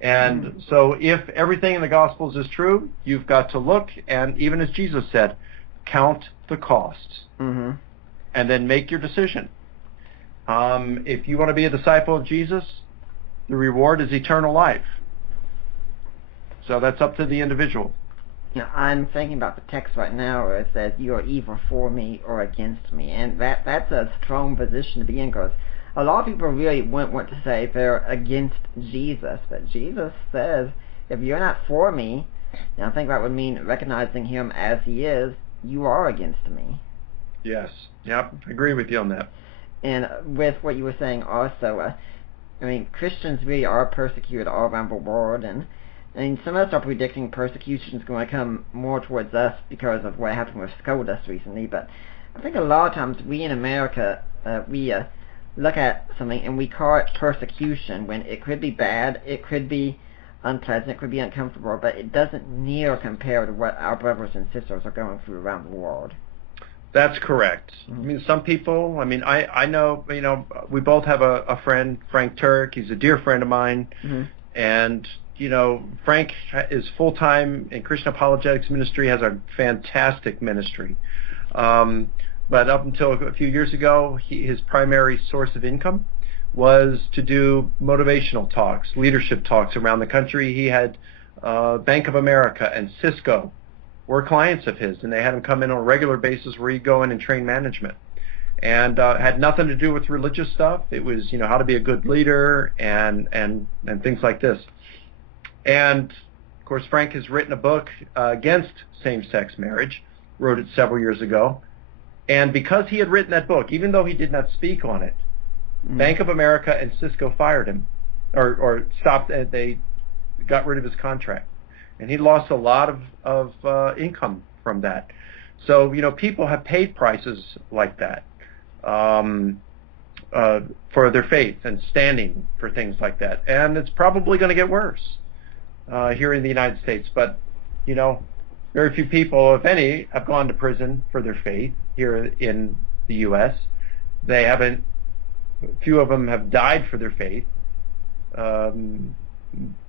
And so if everything in the Gospels is true, you've got to look, and even as Jesus said, count the costs. And then make your decision. If you want to be a disciple of Jesus, the reward is eternal life. So that's up to the individual. Now, I'm thinking about the text right now where it says, you are either for me or against me. And that's a strong position to be in, because a lot of people really wouldn't want to say they're against Jesus. But Jesus says, if you're not for me, and I think that would mean recognizing him as he is, you are against me. Yes. Yep. I agree with you on that. And with what you were saying also, I mean, Christians really are persecuted all around the world, and I mean, some of us are predicting persecution is going to come more towards us because of what happened with SCOTUS recently, but I think a lot of times we in America, we look at something and we call it persecution when it could be bad, it could be unpleasant, it could be uncomfortable, but it doesn't near compare to what our brothers and sisters are going through around the world. That's correct. Mm-hmm. I mean, some people, I know, we both have a friend, Frank Turk. He's a dear friend of mine. Mm-hmm. And, Frank is full-time in Christian apologetics ministry, has a fantastic ministry. But up until a few years ago, his primary source of income was to do motivational talks, leadership talks around the country. He had Bank of America and Cisco were clients of his, and they had him come in on a regular basis where he'd go in and train management. And had nothing to do with religious stuff. It was, how to be a good leader and things like this. And, of course, Frank has written a book against same-sex marriage, wrote it several years ago. And because he had written that book, even though he did not speak on it, Bank of America and Cisco fired him, or stopped, they got rid of his contract. And he lost a lot of income from that. So, people have paid prices like that for their faith and standing for things like that. And it's probably going to get worse here in the United States. But, very few people, if any, have gone to prison for their faith here in the U.S. They haven't. Few of them have died for their faith. And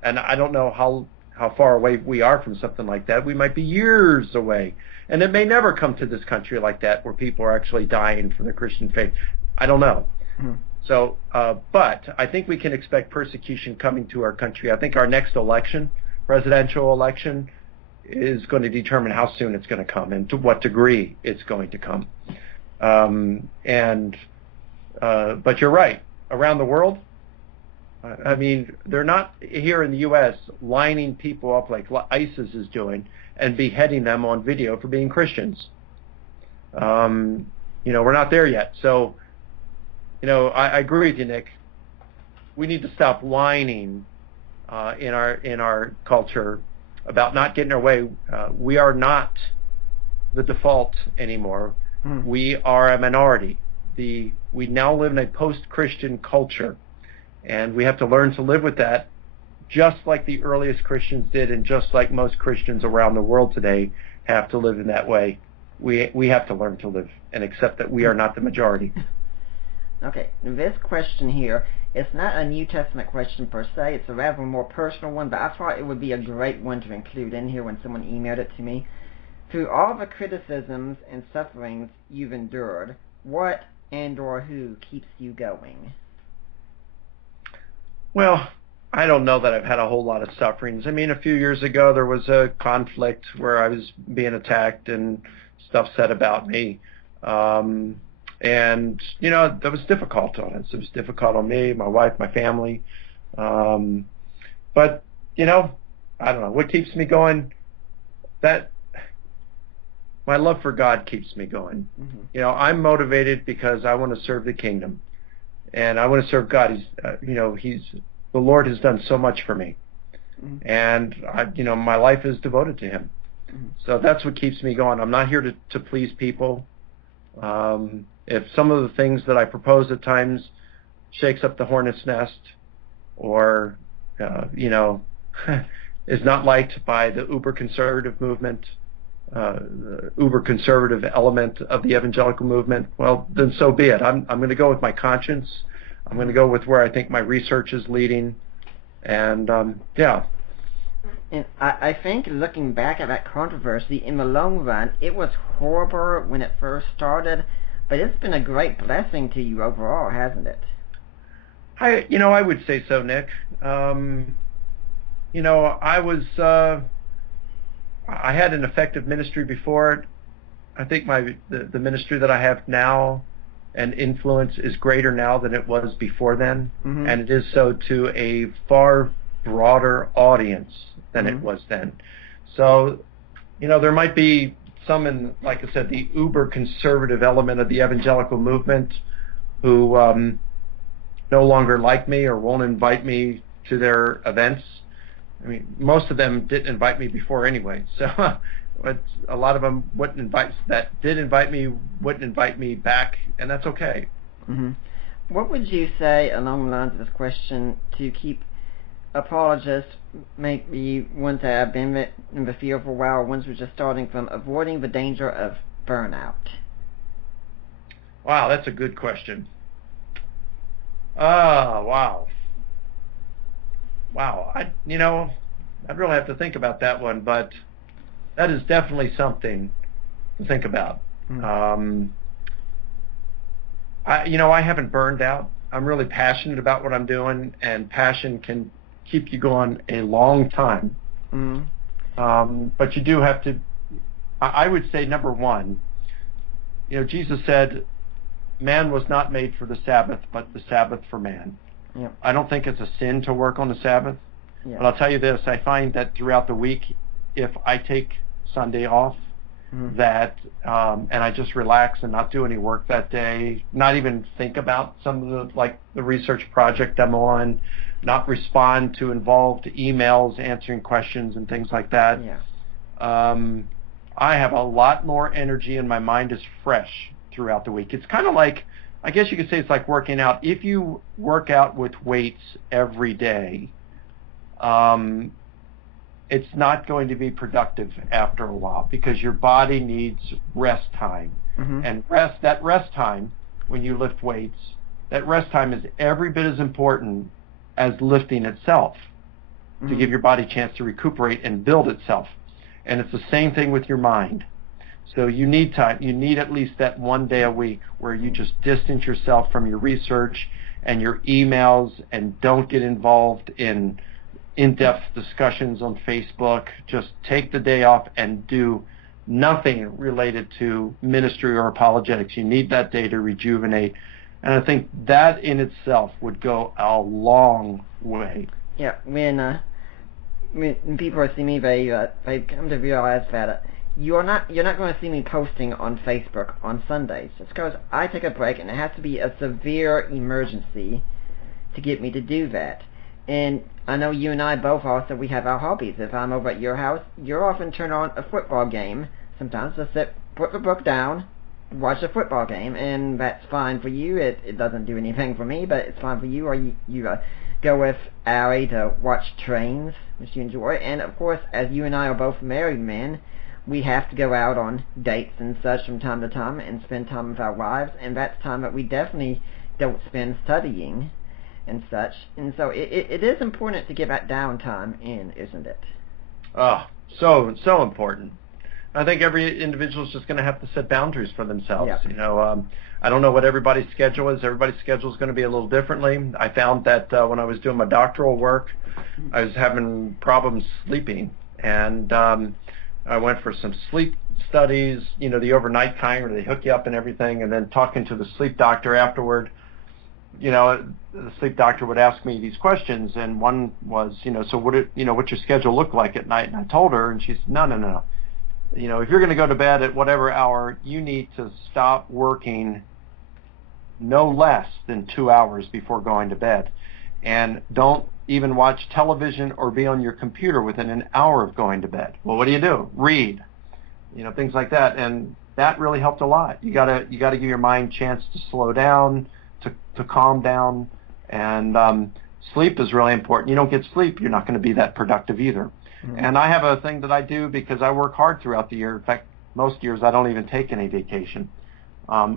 I don't know how far away we are from something like that. We might be years away. And it may never come to this country like that where people are actually dying for their Christian faith. I don't know. Mm-hmm. So, but I think we can expect persecution coming to our country. I think our next election, presidential election, is going to determine how soon it's going to come and to what degree it's going to come. But you're right. Around the world, I mean, they're not here in the U.S. lining people up like ISIS is doing and beheading them on video for being Christians. We're not there yet. So, I agree with you, Nick. We need to stop whining in our culture about not getting our way. We are not the default anymore. We are a minority. We now live in a post-Christian culture. And we have to learn to live with that, just like the earliest Christians did, and just like most Christians around the world today have to live in that way. We have to learn to live and accept that we are not the majority. Okay, this question here, it's not a New Testament question per se, it's a rather more personal one, but I thought it would be a great one to include in here when someone emailed it to me. Through all the criticisms and sufferings you've endured, what and or who keeps you going? Well, I don't know that I've had a whole lot of sufferings. I mean, a few years ago there was a conflict where I was being attacked and stuff said about me. And, that was difficult on us. It was difficult on me, my wife, my family. But, I don't know. What keeps me going? That my love for God keeps me going. Mm-hmm. I'm motivated because I want to serve the kingdom. And I want to serve God. The Lord has done so much for me, and my life is devoted to Him. Mm-hmm. So that's what keeps me going. I'm not here to please people. If some of the things that I propose at times shakes up the hornet's nest, or is not liked by the uber conservative movement, the uber conservative element of the evangelical movement, well, then so be it. I'm going to go with my conscience. I'm going to go with where I think my research is leading, and yeah. And I think looking back at that controversy, in the long run, it was horrible when it first started, but it's been a great blessing to you overall, hasn't it? I would say so, Nick. I had an effective ministry before it. I think the ministry that I have now and influence is greater now than it was before then, mm-hmm. and it is so to a far broader audience than mm-hmm. it was then. So, there might be some in, like I said, the uber conservative element of the evangelical movement who no longer like me or won't invite me to their events. I mean, most of them didn't invite me before anyway, so but a lot of them that did invite me wouldn't invite me back, and that's okay. Mm-hmm. What would you say along the lines of this question to keep apologists, maybe ones that have been in the field for a while, ones who are just starting, from avoiding the danger of burnout? Wow, that's a good question. Wow. I'd really have to think about that one, but that is definitely something to think about. Mm-hmm. I haven't burned out. I'm really passionate about what I'm doing, and passion can keep you going a long time. Mm-hmm. But you do have to, I would say, number one, Jesus said, man was not made for the Sabbath, but the Sabbath for man. Yep. I don't think it's a sin to work on the Sabbath. Yep. But I'll tell you this, I find that throughout the week, if I take Sunday off, mm-hmm. that and I just relax and not do any work that day, not even think about some of the research project I'm on, not respond to involved emails, answering questions and things like that. Yeah. I have a lot more energy and my mind is fresh throughout the week. It's kind of like, I guess you could say it's like working out. If you work out with weights every day, it's not going to be productive after a while because your body needs rest time. Mm-hmm. And that rest time, when you lift weights, that rest time is every bit as important as lifting itself, mm-hmm. to give your body a chance to recuperate and build itself. And it's the same thing with your mind. So you need time. You need at least that one day a week where you just distance yourself from your research and your emails and don't get involved in in-depth discussions on Facebook. Just take the day off and do nothing related to ministry or apologetics. You need that day to rejuvenate. And I think that in itself would go a long way. Yeah, when people see me, they come to realize that you're not going to see me posting on Facebook on Sundays. It's because I take a break, and it has to be a severe emergency to get me to do that. And I know you and I both also, we have our hobbies. If I'm over at your house, you'll often turn on a football game. Sometimes I'll put the book down, watch a football game, and that's fine for you. It doesn't do anything for me, but it's fine for you. Or you go with Allie to watch trains, which you enjoy. And of course, as you and I are both married men, we have to go out on dates and such from time to time and spend time with our wives, and that's time that we definitely don't spend studying and such. And so it is important to get that downtime in, isn't it? Oh, so important. I think every individual is just going to have to set boundaries for themselves. Yeah. I don't know what everybody's schedule is. Everybody's schedule is going to be a little differently. I found that when I was doing my doctoral work, I was having problems sleeping, and I went for some sleep studies, the overnight kind where they hook you up and everything, and then talking to the sleep doctor afterward, the sleep doctor would ask me these questions, and one was, so what's your schedule look like at night? And I told her, and she said, no. If you're going to go to bed at whatever hour, you need to stop working no less than 2 hours before going to bed. And don't even watch television or be on your computer within an hour of going to bed. Well, what do? Read, things like that. And that really helped a lot. You gotta give your mind a chance to slow down, to calm down. And sleep is really important. You don't get sleep, you're not going to be that productive either. Mm-hmm. And I have a thing that I do because I work hard throughout the year. In fact, most years I don't even take any vacation,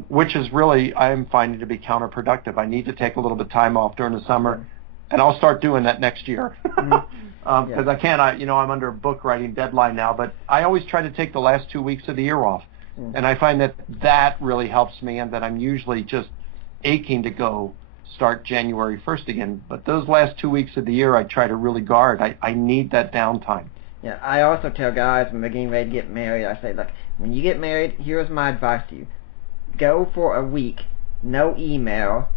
which is really, I'm finding to be counterproductive. I need to take a little bit of time off during the summer. Mm-hmm. And I'll start doing that next year because I can't. I'm under a book writing deadline now, but I always try to take the last 2 weeks of the year off, and I find that really helps me, and that I'm usually just aching to go start January 1st again. But those last 2 weeks of the year, I try to really guard. I need that downtime. Yeah, I also tell guys when they're getting ready to get married, I say, look, when you get married, here's my advice to you: go for a week, no email.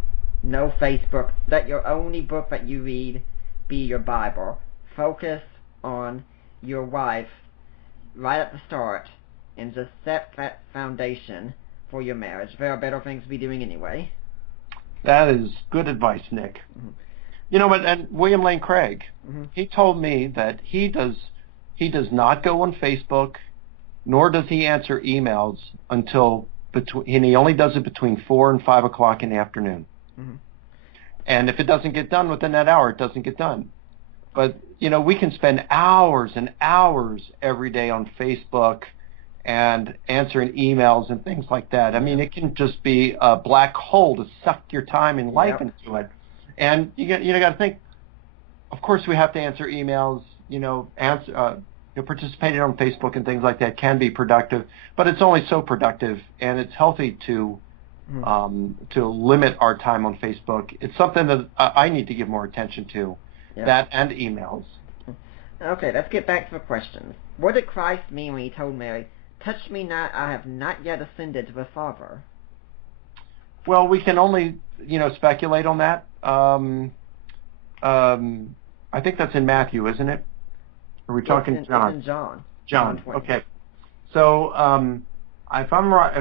No Facebook. Let your only book that you read be your Bible. Focus on your wife right at the start, and just set that foundation for your marriage. There are better things to be doing anyway. That is good advice, Nick. Mm-hmm. You know what? And William Lane Craig, he told me that he does not go on Facebook, nor does he answer emails until and he only does it between 4 and 5 o'clock in the afternoon. Mm-hmm. And if it doesn't get done within that hour, it doesn't get done. But, you know, we can spend hours and hours every day on Facebook and answering emails and things like that. I mean, it can just be a black hole to suck your time and life into it. And you got to think, of course, we have to answer emails, participating on Facebook and things like that can be productive, but it's only so productive, and it's healthy to limit our time on Facebook. It's something that I need to give more attention to, that and emails. Okay, let's get back to the questions. What did Christ mean when he told Mary, "Touch me not, I have not yet ascended to the Father"? Well, we can only, speculate on that. I think that's in Matthew, isn't it? Are we talking John? It's in John. John. Okay. So, if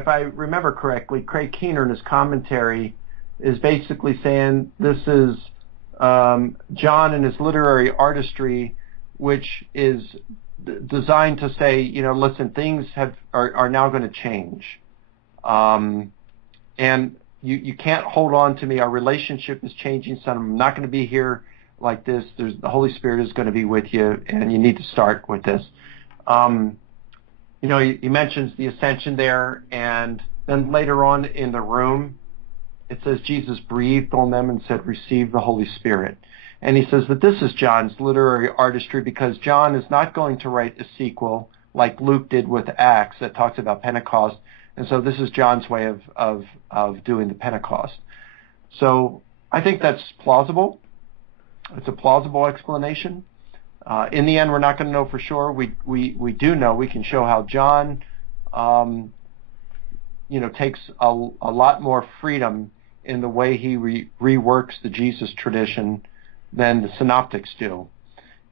I remember correctly, Craig Keener in his commentary is basically saying this is John and his literary artistry, which is designed to say, listen, things are now going to change, and you can't hold on to me. Our relationship is changing, son. I'm not going to be here like this. The Holy Spirit is going to be with you, and you need to start with this. He mentions the ascension there, and then later on in the room, it says Jesus breathed on them and said, "Receive the Holy Spirit." And he says that this is John's literary artistry because John is not going to write a sequel like Luke did with Acts that talks about Pentecost. And so this is John's way of doing the Pentecost. So I think that's plausible. It's a plausible explanation. In the end, we're not going to know for sure. We do know. We can show how John, takes a lot more freedom in the way he reworks the Jesus tradition than the synoptics do.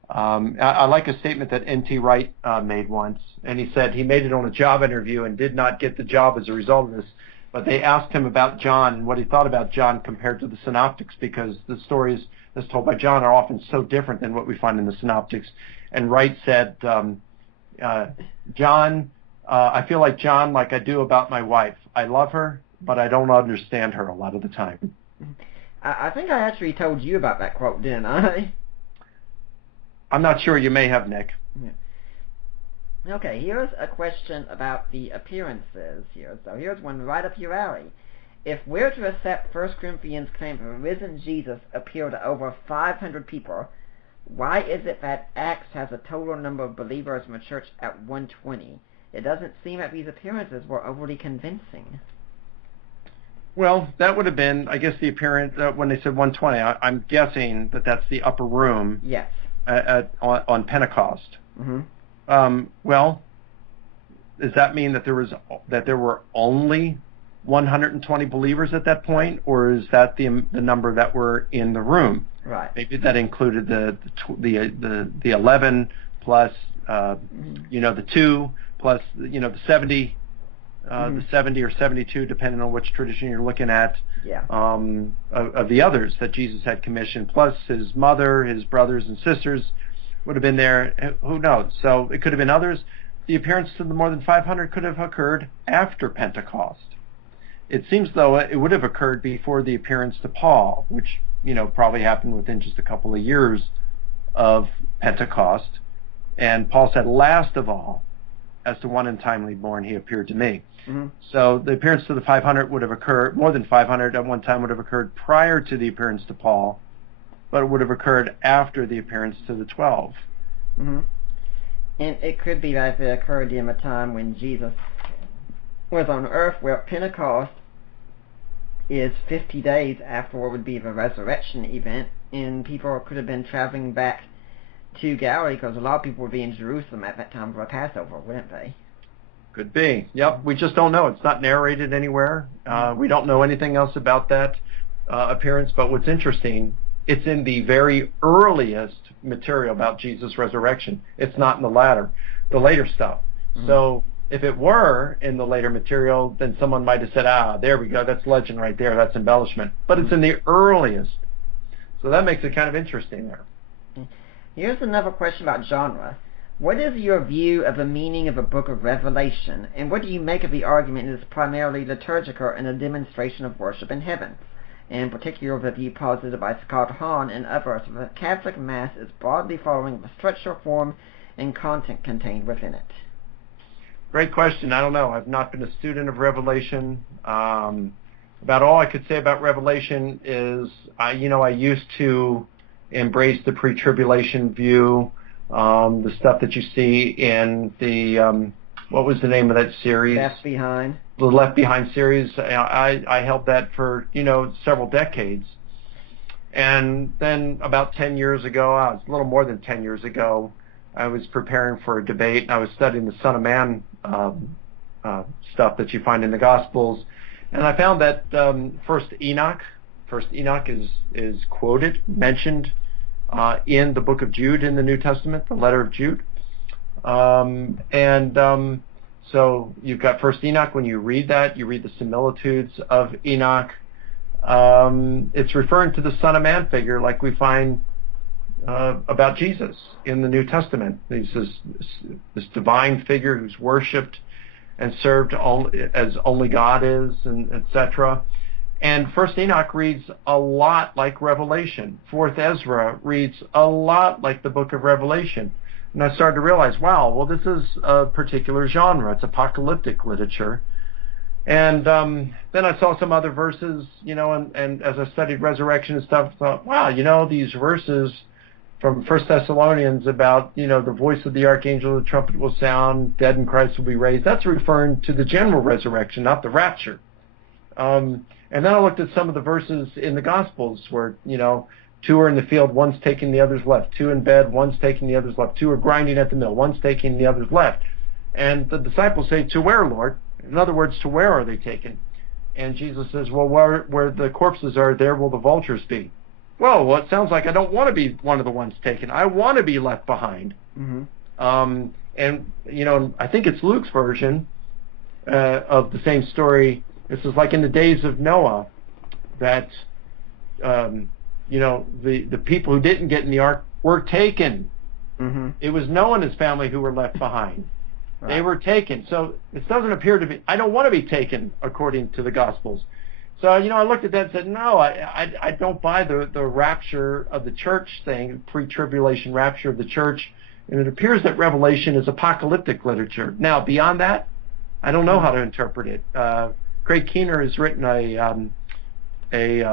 I like a statement that N.T. Wright made once, and he said he made it on a job interview and did not get the job as a result of this. But they asked him about John and what he thought about John compared to the synoptics, because the stories that's told by John are often so different than what we find in the synoptics. And Wright said, John, I feel like John like I do about my wife. I love her, but I don't understand her a lot of the time. I think I actually told you about that quote, didn't I? I'm not sure. You may have, Nick. Yeah. Okay, here's a question about the appearances here. So here's one right up your alley. If we're to accept 1 Corinthians' claim that the risen Jesus appeared to over 500 people, why is it that Acts has a total number of believers in the church at 120? It doesn't seem that these appearances were overly convincing. Well, that would have been, I guess, the appearance when they said 120. I'm guessing that that's the upper room. Yes. On Pentecost. Mm-hmm. Well, does that mean that there were only 120 believers at that point, or is that the number that were in the room? Right. Maybe that included the 11 plus the 2 plus the 70. The 70 or 72, depending on which tradition you're looking at, of the others that Jesus had commissioned, plus his mother, his brothers and sisters would have been there. Who knows? So it could have been others. The appearance to the more than 500 could have occurred after Pentecost. It seems, though, it would have occurred before the appearance to Paul, which probably happened within just a couple of years of Pentecost. And Paul said, "Last of all, as to one untimely born, he appeared to me." Mm-hmm. So the appearance to the 500 would have occurred, more than 500 at one time would have occurred prior to the appearance to Paul, but it would have occurred after the appearance to the 12. Mm-hmm. And it could be that it occurred in a time when Jesus was on earth, where Pentecost is 50 days after what would be the resurrection event, and people could have been traveling back to Galilee, because a lot of people would be in Jerusalem at that time for a Passover, wouldn't they? Could be. Yep. We just don't know. It's not narrated anywhere. We don't know anything else about that appearance. But what's interesting, it's in the very earliest material about Jesus' resurrection. It's not in the later stuff. Mm-hmm. So if it were in the later material, then someone might have said, there we go, that's legend right there, that's embellishment. But it's in the earliest. So that makes it kind of interesting there. Here's another question about genre. What is your view of the meaning of a book of Revelation, and what do you make of the argument it is primarily liturgical and a demonstration of worship in heaven? In particular, the view posited by Scott Hahn and others that the Catholic Mass is broadly following the structure, form, and content contained within it. Great question. I don't know. I've not been a student of Revelation. About all I could say about Revelation is, I used to embrace the pre-tribulation view, the stuff that you see in the, what was the name of that series? Left Behind. The Left Behind series. I held that for, several decades. And then about 10 years ago, a little more than 10 years ago, I was preparing for a debate, and I was studying the Son of Man stuff that you find in the Gospels. And I found that First Enoch is quoted, mentioned in the book of Jude in the New Testament, the letter of Jude. So you've got First Enoch. When you read that, you read the similitudes of Enoch. It's referring to the Son of Man figure, like we find about Jesus in the New Testament. He's this divine figure who's worshipped and served as only God is, and etc. And First Enoch reads a lot like Revelation. Fourth Ezra reads a lot like the book of Revelation. And I started to realize, wow, this is a particular genre. It's apocalyptic literature. And then I saw some other verses, and as I studied resurrection and stuff, I thought, wow, these verses from 1 Thessalonians about, the voice of the archangel, the trumpet will sound, dead in Christ will be raised. That's referring to the general resurrection, not the rapture. And then I looked at some of the verses in the Gospels where, two are in the field, one's taking the other's left. Two in bed, one's taking the other's left. Two are grinding at the mill, one's taking the other's left. And the disciples say, to where, Lord? In other words, to where are they taken? And Jesus says, well, where the corpses are, there will the vultures be. Well, it sounds like I don't want to be one of the ones taken. I want to be left behind. Mm-hmm. I think it's Luke's version of the same story. This is like in the days of Noah, that, the people who didn't get in the ark were taken. Mm-hmm. It was Noah and his family who were left behind. Right. They were taken. So it doesn't appear to be, I don't want to be taken according to the Gospels. So, I looked at that and said, no, I don't buy the rapture of the church thing, pre-tribulation rapture of the church. And it appears that Revelation is apocalyptic literature. Now, beyond that, I don't know how to interpret it. Craig Keener has written a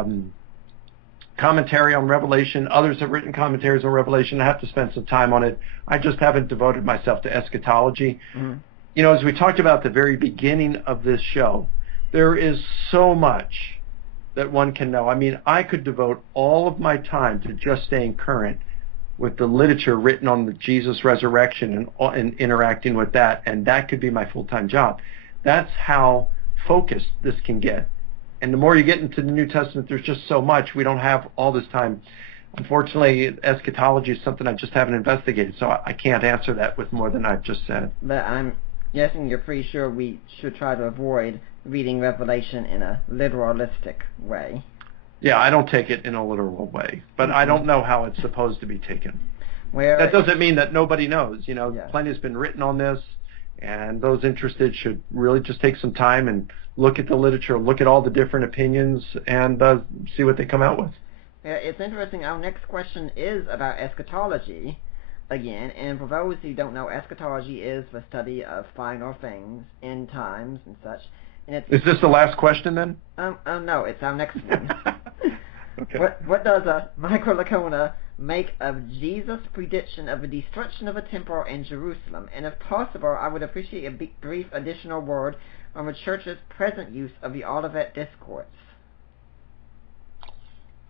commentary on Revelation. Others have written commentaries on Revelation. I have to spend some time on it. I just haven't devoted myself to eschatology. Mm-hmm. As we talked about at the very beginning of this show, there is so much that one can know. I mean, I could devote all of my time to just staying current with the literature written on the Jesus resurrection and interacting with that, and that could be my full-time job. That's how focused this can get. And the more you get into the New Testament, there's just so much. We don't have all this time. Unfortunately, eschatology is something I just haven't investigated, so I can't answer that with more than I've just said. But I'm guessing you're pretty sure we should try to avoid reading Revelation in a literalistic way. Yeah, I don't take it in a literal way, but I don't know how it's supposed to be taken. That doesn't mean that nobody knows. Plenty has been written on this, and those interested should really just take some time and look at the literature, look at all the different opinions, and see what they come out with. Yeah, it's interesting. Our next question is about eschatology again, and for those who don't know, eschatology is the study of final things, end times, and such. And is this the last question then? No, it's our next one. Okay. What does Michael Licona make of Jesus' prediction of the destruction of the temple in Jerusalem? And if possible, I would appreciate a brief additional word on the Church's present use of the Olivet Discourse.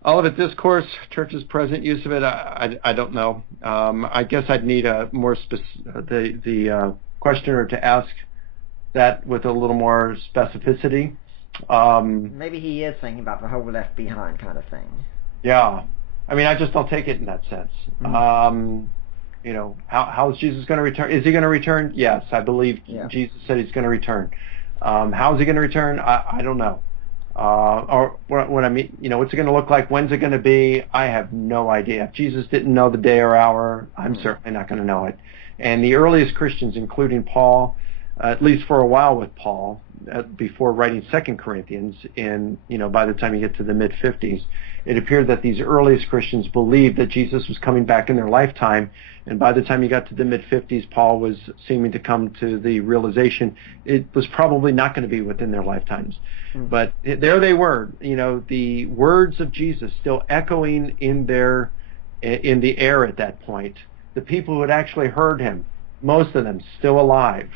Olivet Discourse, Church's present use of it, I don't know. I guess I'd need a more the questioner to ask that with a little more specificity. Maybe he is thinking about the whole Left Behind kind of thing. Yeah. I mean, I just don't take it in that sense. Mm-hmm. How is Jesus going to return? Is he going to return? Yes, I believe Jesus said he's going to return. How is he going to return? I don't know. Or what I mean, what's it going to look like? When's it going to be? I have no idea. If Jesus didn't know the day or hour, I'm certainly not going to know it. And the earliest Christians, including Paul, at least for a while with Paul, before writing 2 Corinthians, by the time you get to the mid-50s, it appeared that these earliest Christians believed that Jesus was coming back in their lifetime. And by the time you got to the mid-50s, Paul was seeming to come to the realization it was probably not going to be within their lifetimes. But there they were, the words of Jesus still echoing in the air at that point. The people who had actually heard him, most of them still alive.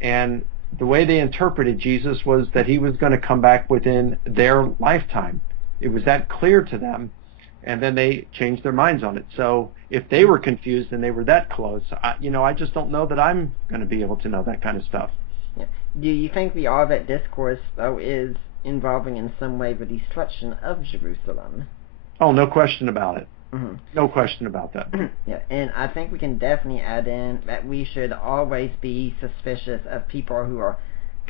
And the way they interpreted Jesus was that he was going to come back within their lifetime. It was that clear to them, and then they changed their minds on it. So if they were confused and they were that close, I just don't know that I'm going to be able to know that kind of stuff. Yeah. Do you think the Olivet Discourse, though, is involving in some way the destruction of Jerusalem? Oh, no question about it. No question about that. Yeah, and I think we can definitely add in that we should always be suspicious of people who are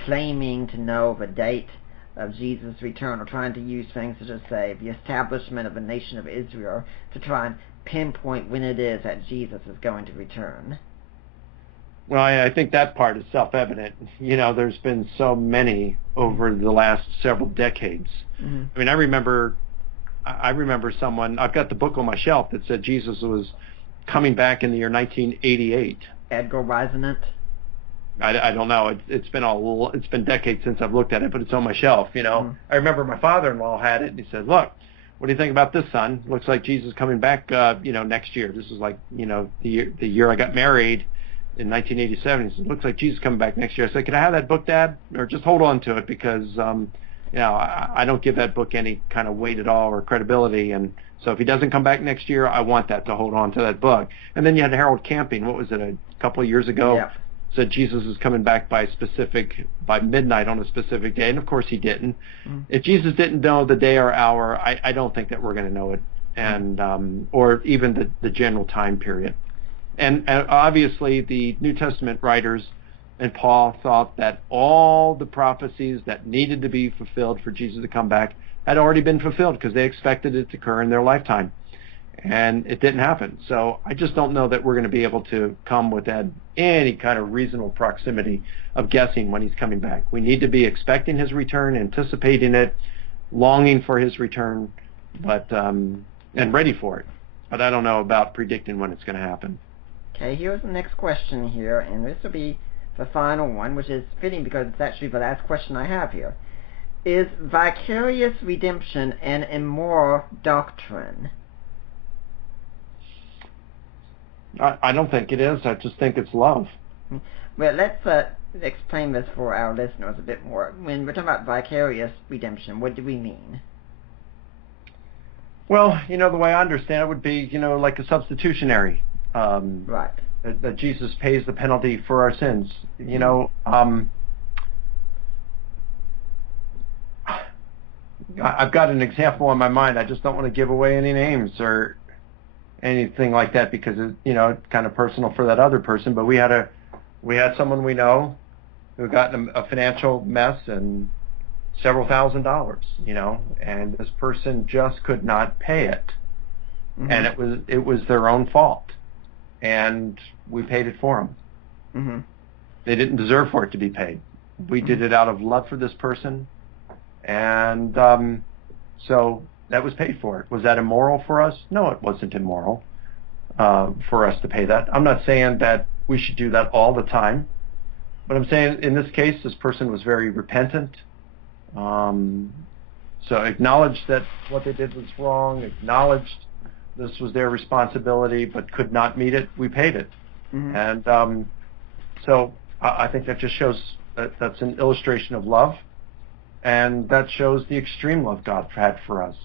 claiming to know the date of Jesus' return, or trying to use things such as, say, the establishment of the nation of Israel to try and pinpoint when it is that Jesus is going to return. Well, I think that part is self-evident. There's been so many over the last several decades. I mean, I remember someone, I've got the book on my shelf that said Jesus was coming back in the year 1988. Edgar Whisenant? I don't know. It's been decades since I've looked at it, but it's on my shelf. I remember my father-in-law had it, and he said, "Look, what do you think about this, son? Looks like Jesus coming back, next year." This is like, the year I got married in 1987. He said, "Looks like Jesus coming back next year." I said, "Can I have that book, Dad? Or just hold on to it, because I don't give that book any kind of weight at all or credibility. And so if he doesn't come back next year, I want that to hold on to that book." And then you had Harold Camping. What was it, a couple of years ago? Yeah. Said Jesus is coming back by midnight on a specific day, and of course he didn't. If Jesus didn't know the day or hour, I don't think that we're going to know it, and or even the general time period. And obviously the New Testament writers and Paul thought that all the prophecies that needed to be fulfilled for Jesus to come back had already been fulfilled, because they expected it to occur in their lifetime. And it didn't happen. So I just don't know that we're going to be able to come within any kind of reasonable proximity of guessing when he's coming back. We need to be expecting his return, anticipating it, longing for his return, but and ready for it. But I don't know about predicting when it's going to happen. Okay, here's the next question here, and this will be the final one, which is fitting because it's actually the last question I have here. Is vicarious redemption an immoral doctrine? I don't think it is. I just think it's love. Well, let's explain this for our listeners a bit more. When we're talking about vicarious redemption, what do we mean? Well, the way I understand it would be, like a substitutionary. Right. That Jesus pays the penalty for our sins. I've got an example in my mind. I just don't want to give away any names or anything like that, because it's kind of personal for that other person. But we had someone we know who got in a financial mess and several $1,000s, and this person just could not pay it, and it was their own fault, and we paid it for them. They didn't deserve for it to be paid. We did it out of love for this person, and so that was paid for. It was that immoral for us? No, it wasn't immoral for us to pay that. I'm not saying that we should do that all the time, but I'm saying in this case, this person was very repentant. So acknowledged that what they did was wrong, acknowledged this was their responsibility, but could not meet it. We paid it. And so I think that just shows that's an illustration of love, and that shows the extreme love God had for us.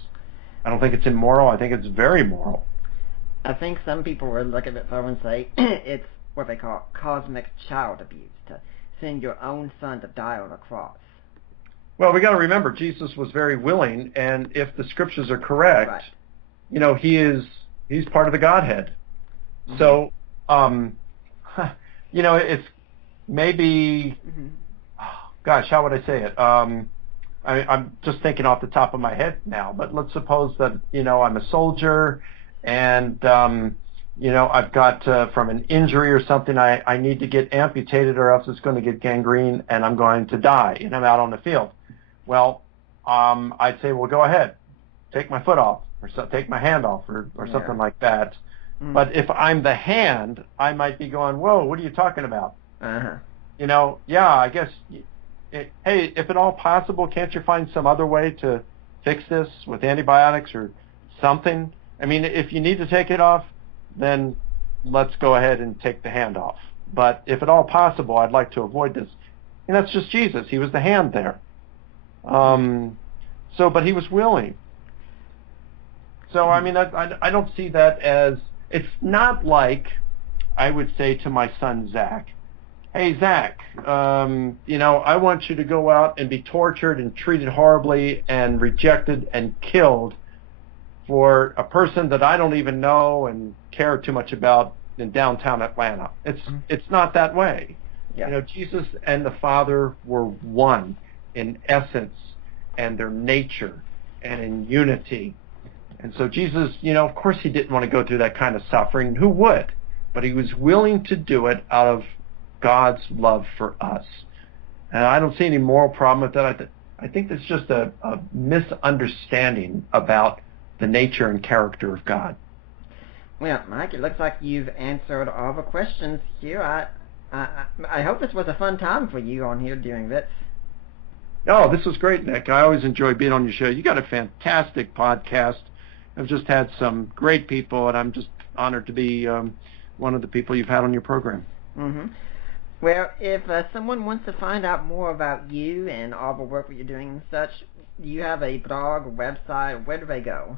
I don't think it's immoral. I think it's very moral. I think some people would look at it though and say it's what they call cosmic child abuse, to send your own son to die on a cross. Well, we got to remember, Jesus was very willing, and if the scriptures are correct, Right. he's part of the Godhead. So it's maybe, gosh, how would I say it? I'm just thinking off the top of my head now, but let's suppose that, I'm a soldier and, I've got from an injury or something, I need to get amputated or else it's going to get gangrene and I'm going to die and I'm out on the field. Well, I'd say, well, go ahead, take my foot off or take my hand off or something like that. But if I'm the hand, I might be going, whoa, what are you talking about? I guess, hey, if at all possible, can't you find some other way to fix this with antibiotics or something? I mean, if you need to take it off, then let's go ahead and take the hand off. But if at all possible, I'd like to avoid this. And that's just Jesus. He was the hand there. But he was willing. So, I mean, I don't see that as, it's not like I would say to my son, Zach, hey, Zach, I want you to go out and be tortured and treated horribly and rejected and killed for a person that I don't even know and care too much about in downtown Atlanta. It's not that way. Yeah. Jesus and the Father were one in essence and their nature and in unity. And so Jesus, of course he didn't want to go through that kind of suffering. Who would? But he was willing to do it out of God's love for us. And I don't see any moral problem with that. I think that's just a misunderstanding about the nature and character of God. Well, Mike, it looks like you've answered all the questions here. I hope this was a fun time for you on here doing this. Oh, this was great, Nick. I always enjoy being on your show. You got a fantastic podcast. I've just had some great people, and I'm just honored to be one of the people you've had on your program. Mm-hmm. Well, if someone wants to find out more about you and all the work that you're doing and such, do you have a blog, a website? Where do they go?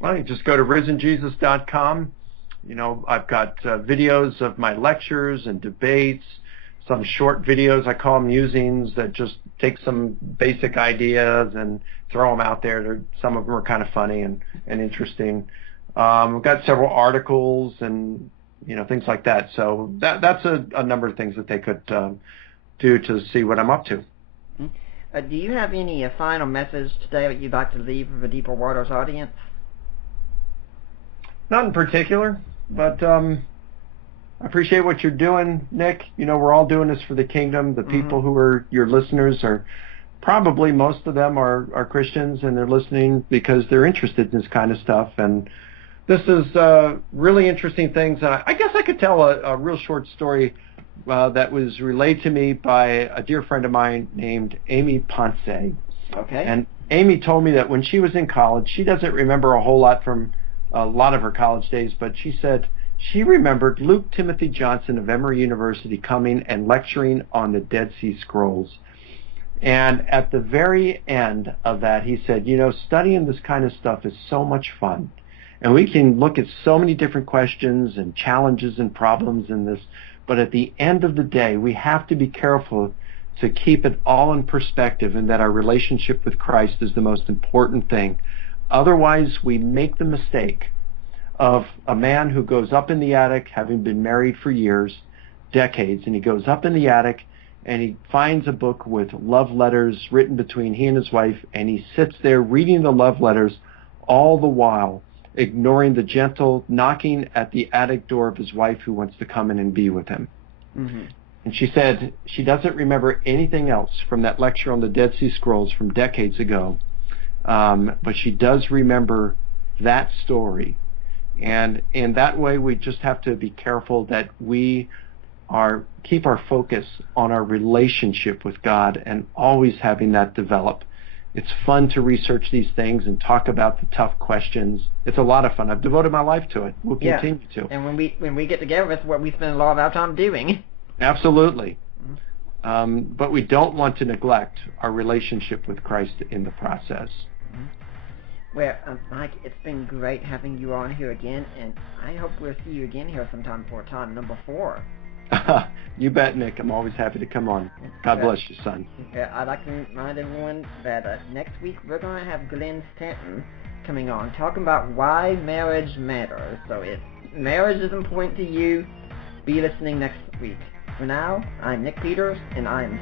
Well, you just go to risenjesus.com. I've got videos of my lectures and debates, some short videos, I call them musings, that just take some basic ideas and throw them out there. Some of them are kind of funny and interesting. We've got several articles and things like that. So that's a number of things that they could do to see what I'm up to. Do you have any final message today that you'd like to leave with the Deeper Waters audience? Not in particular, but I appreciate what you're doing, Nick. We're all doing this for the kingdom. The people who are your listeners are probably, most of them are Christians, and they're listening because they're interested in this kind of stuff. And this is really interesting things. I guess I could tell a real short story that was relayed to me by a dear friend of mine named Amy Ponce. Okay. And Amy told me that when she was in college, she doesn't remember a whole lot from a lot of her college days, but she said she remembered Luke Timothy Johnson of Emory University coming and lecturing on the Dead Sea Scrolls. And at the very end of that, he said, studying this kind of stuff is so much fun. And we can look at so many different questions and challenges and problems in this. But at the end of the day, we have to be careful to keep it all in perspective, and that our relationship with Christ is the most important thing. Otherwise, we make the mistake of a man who goes up in the attic, having been married for years, decades, and he goes up in the attic and he finds a book with love letters written between he and his wife, and he sits there reading the love letters all the while, ignoring the gentle knocking at the attic door of his wife who wants to come in and be with him. Mm-hmm. And she said she doesn't remember anything else from that lecture on the Dead Sea Scrolls from decades ago, but she does remember that story. And in that way, we just have to be careful that we keep our focus on our relationship with God and always having that develop. It's fun to research these things and talk about the tough questions. It's a lot of fun. I've devoted my life to it. We'll continue to. And when we get together, that's what we spend a lot of our time doing. Absolutely. But we don't want to neglect our relationship with Christ in the process. Well, Mike, it's been great having you on here again, and I hope we'll see you again here sometime for time number 4. You bet, Nick. I'm always happy to come on. God bless you, son. I'd like to remind everyone that next week we're going to have Glenn Stanton coming on, talking about why marriage matters. So if marriage is important to you, Be listening next week. For now, I'm Nick Peters, and I'm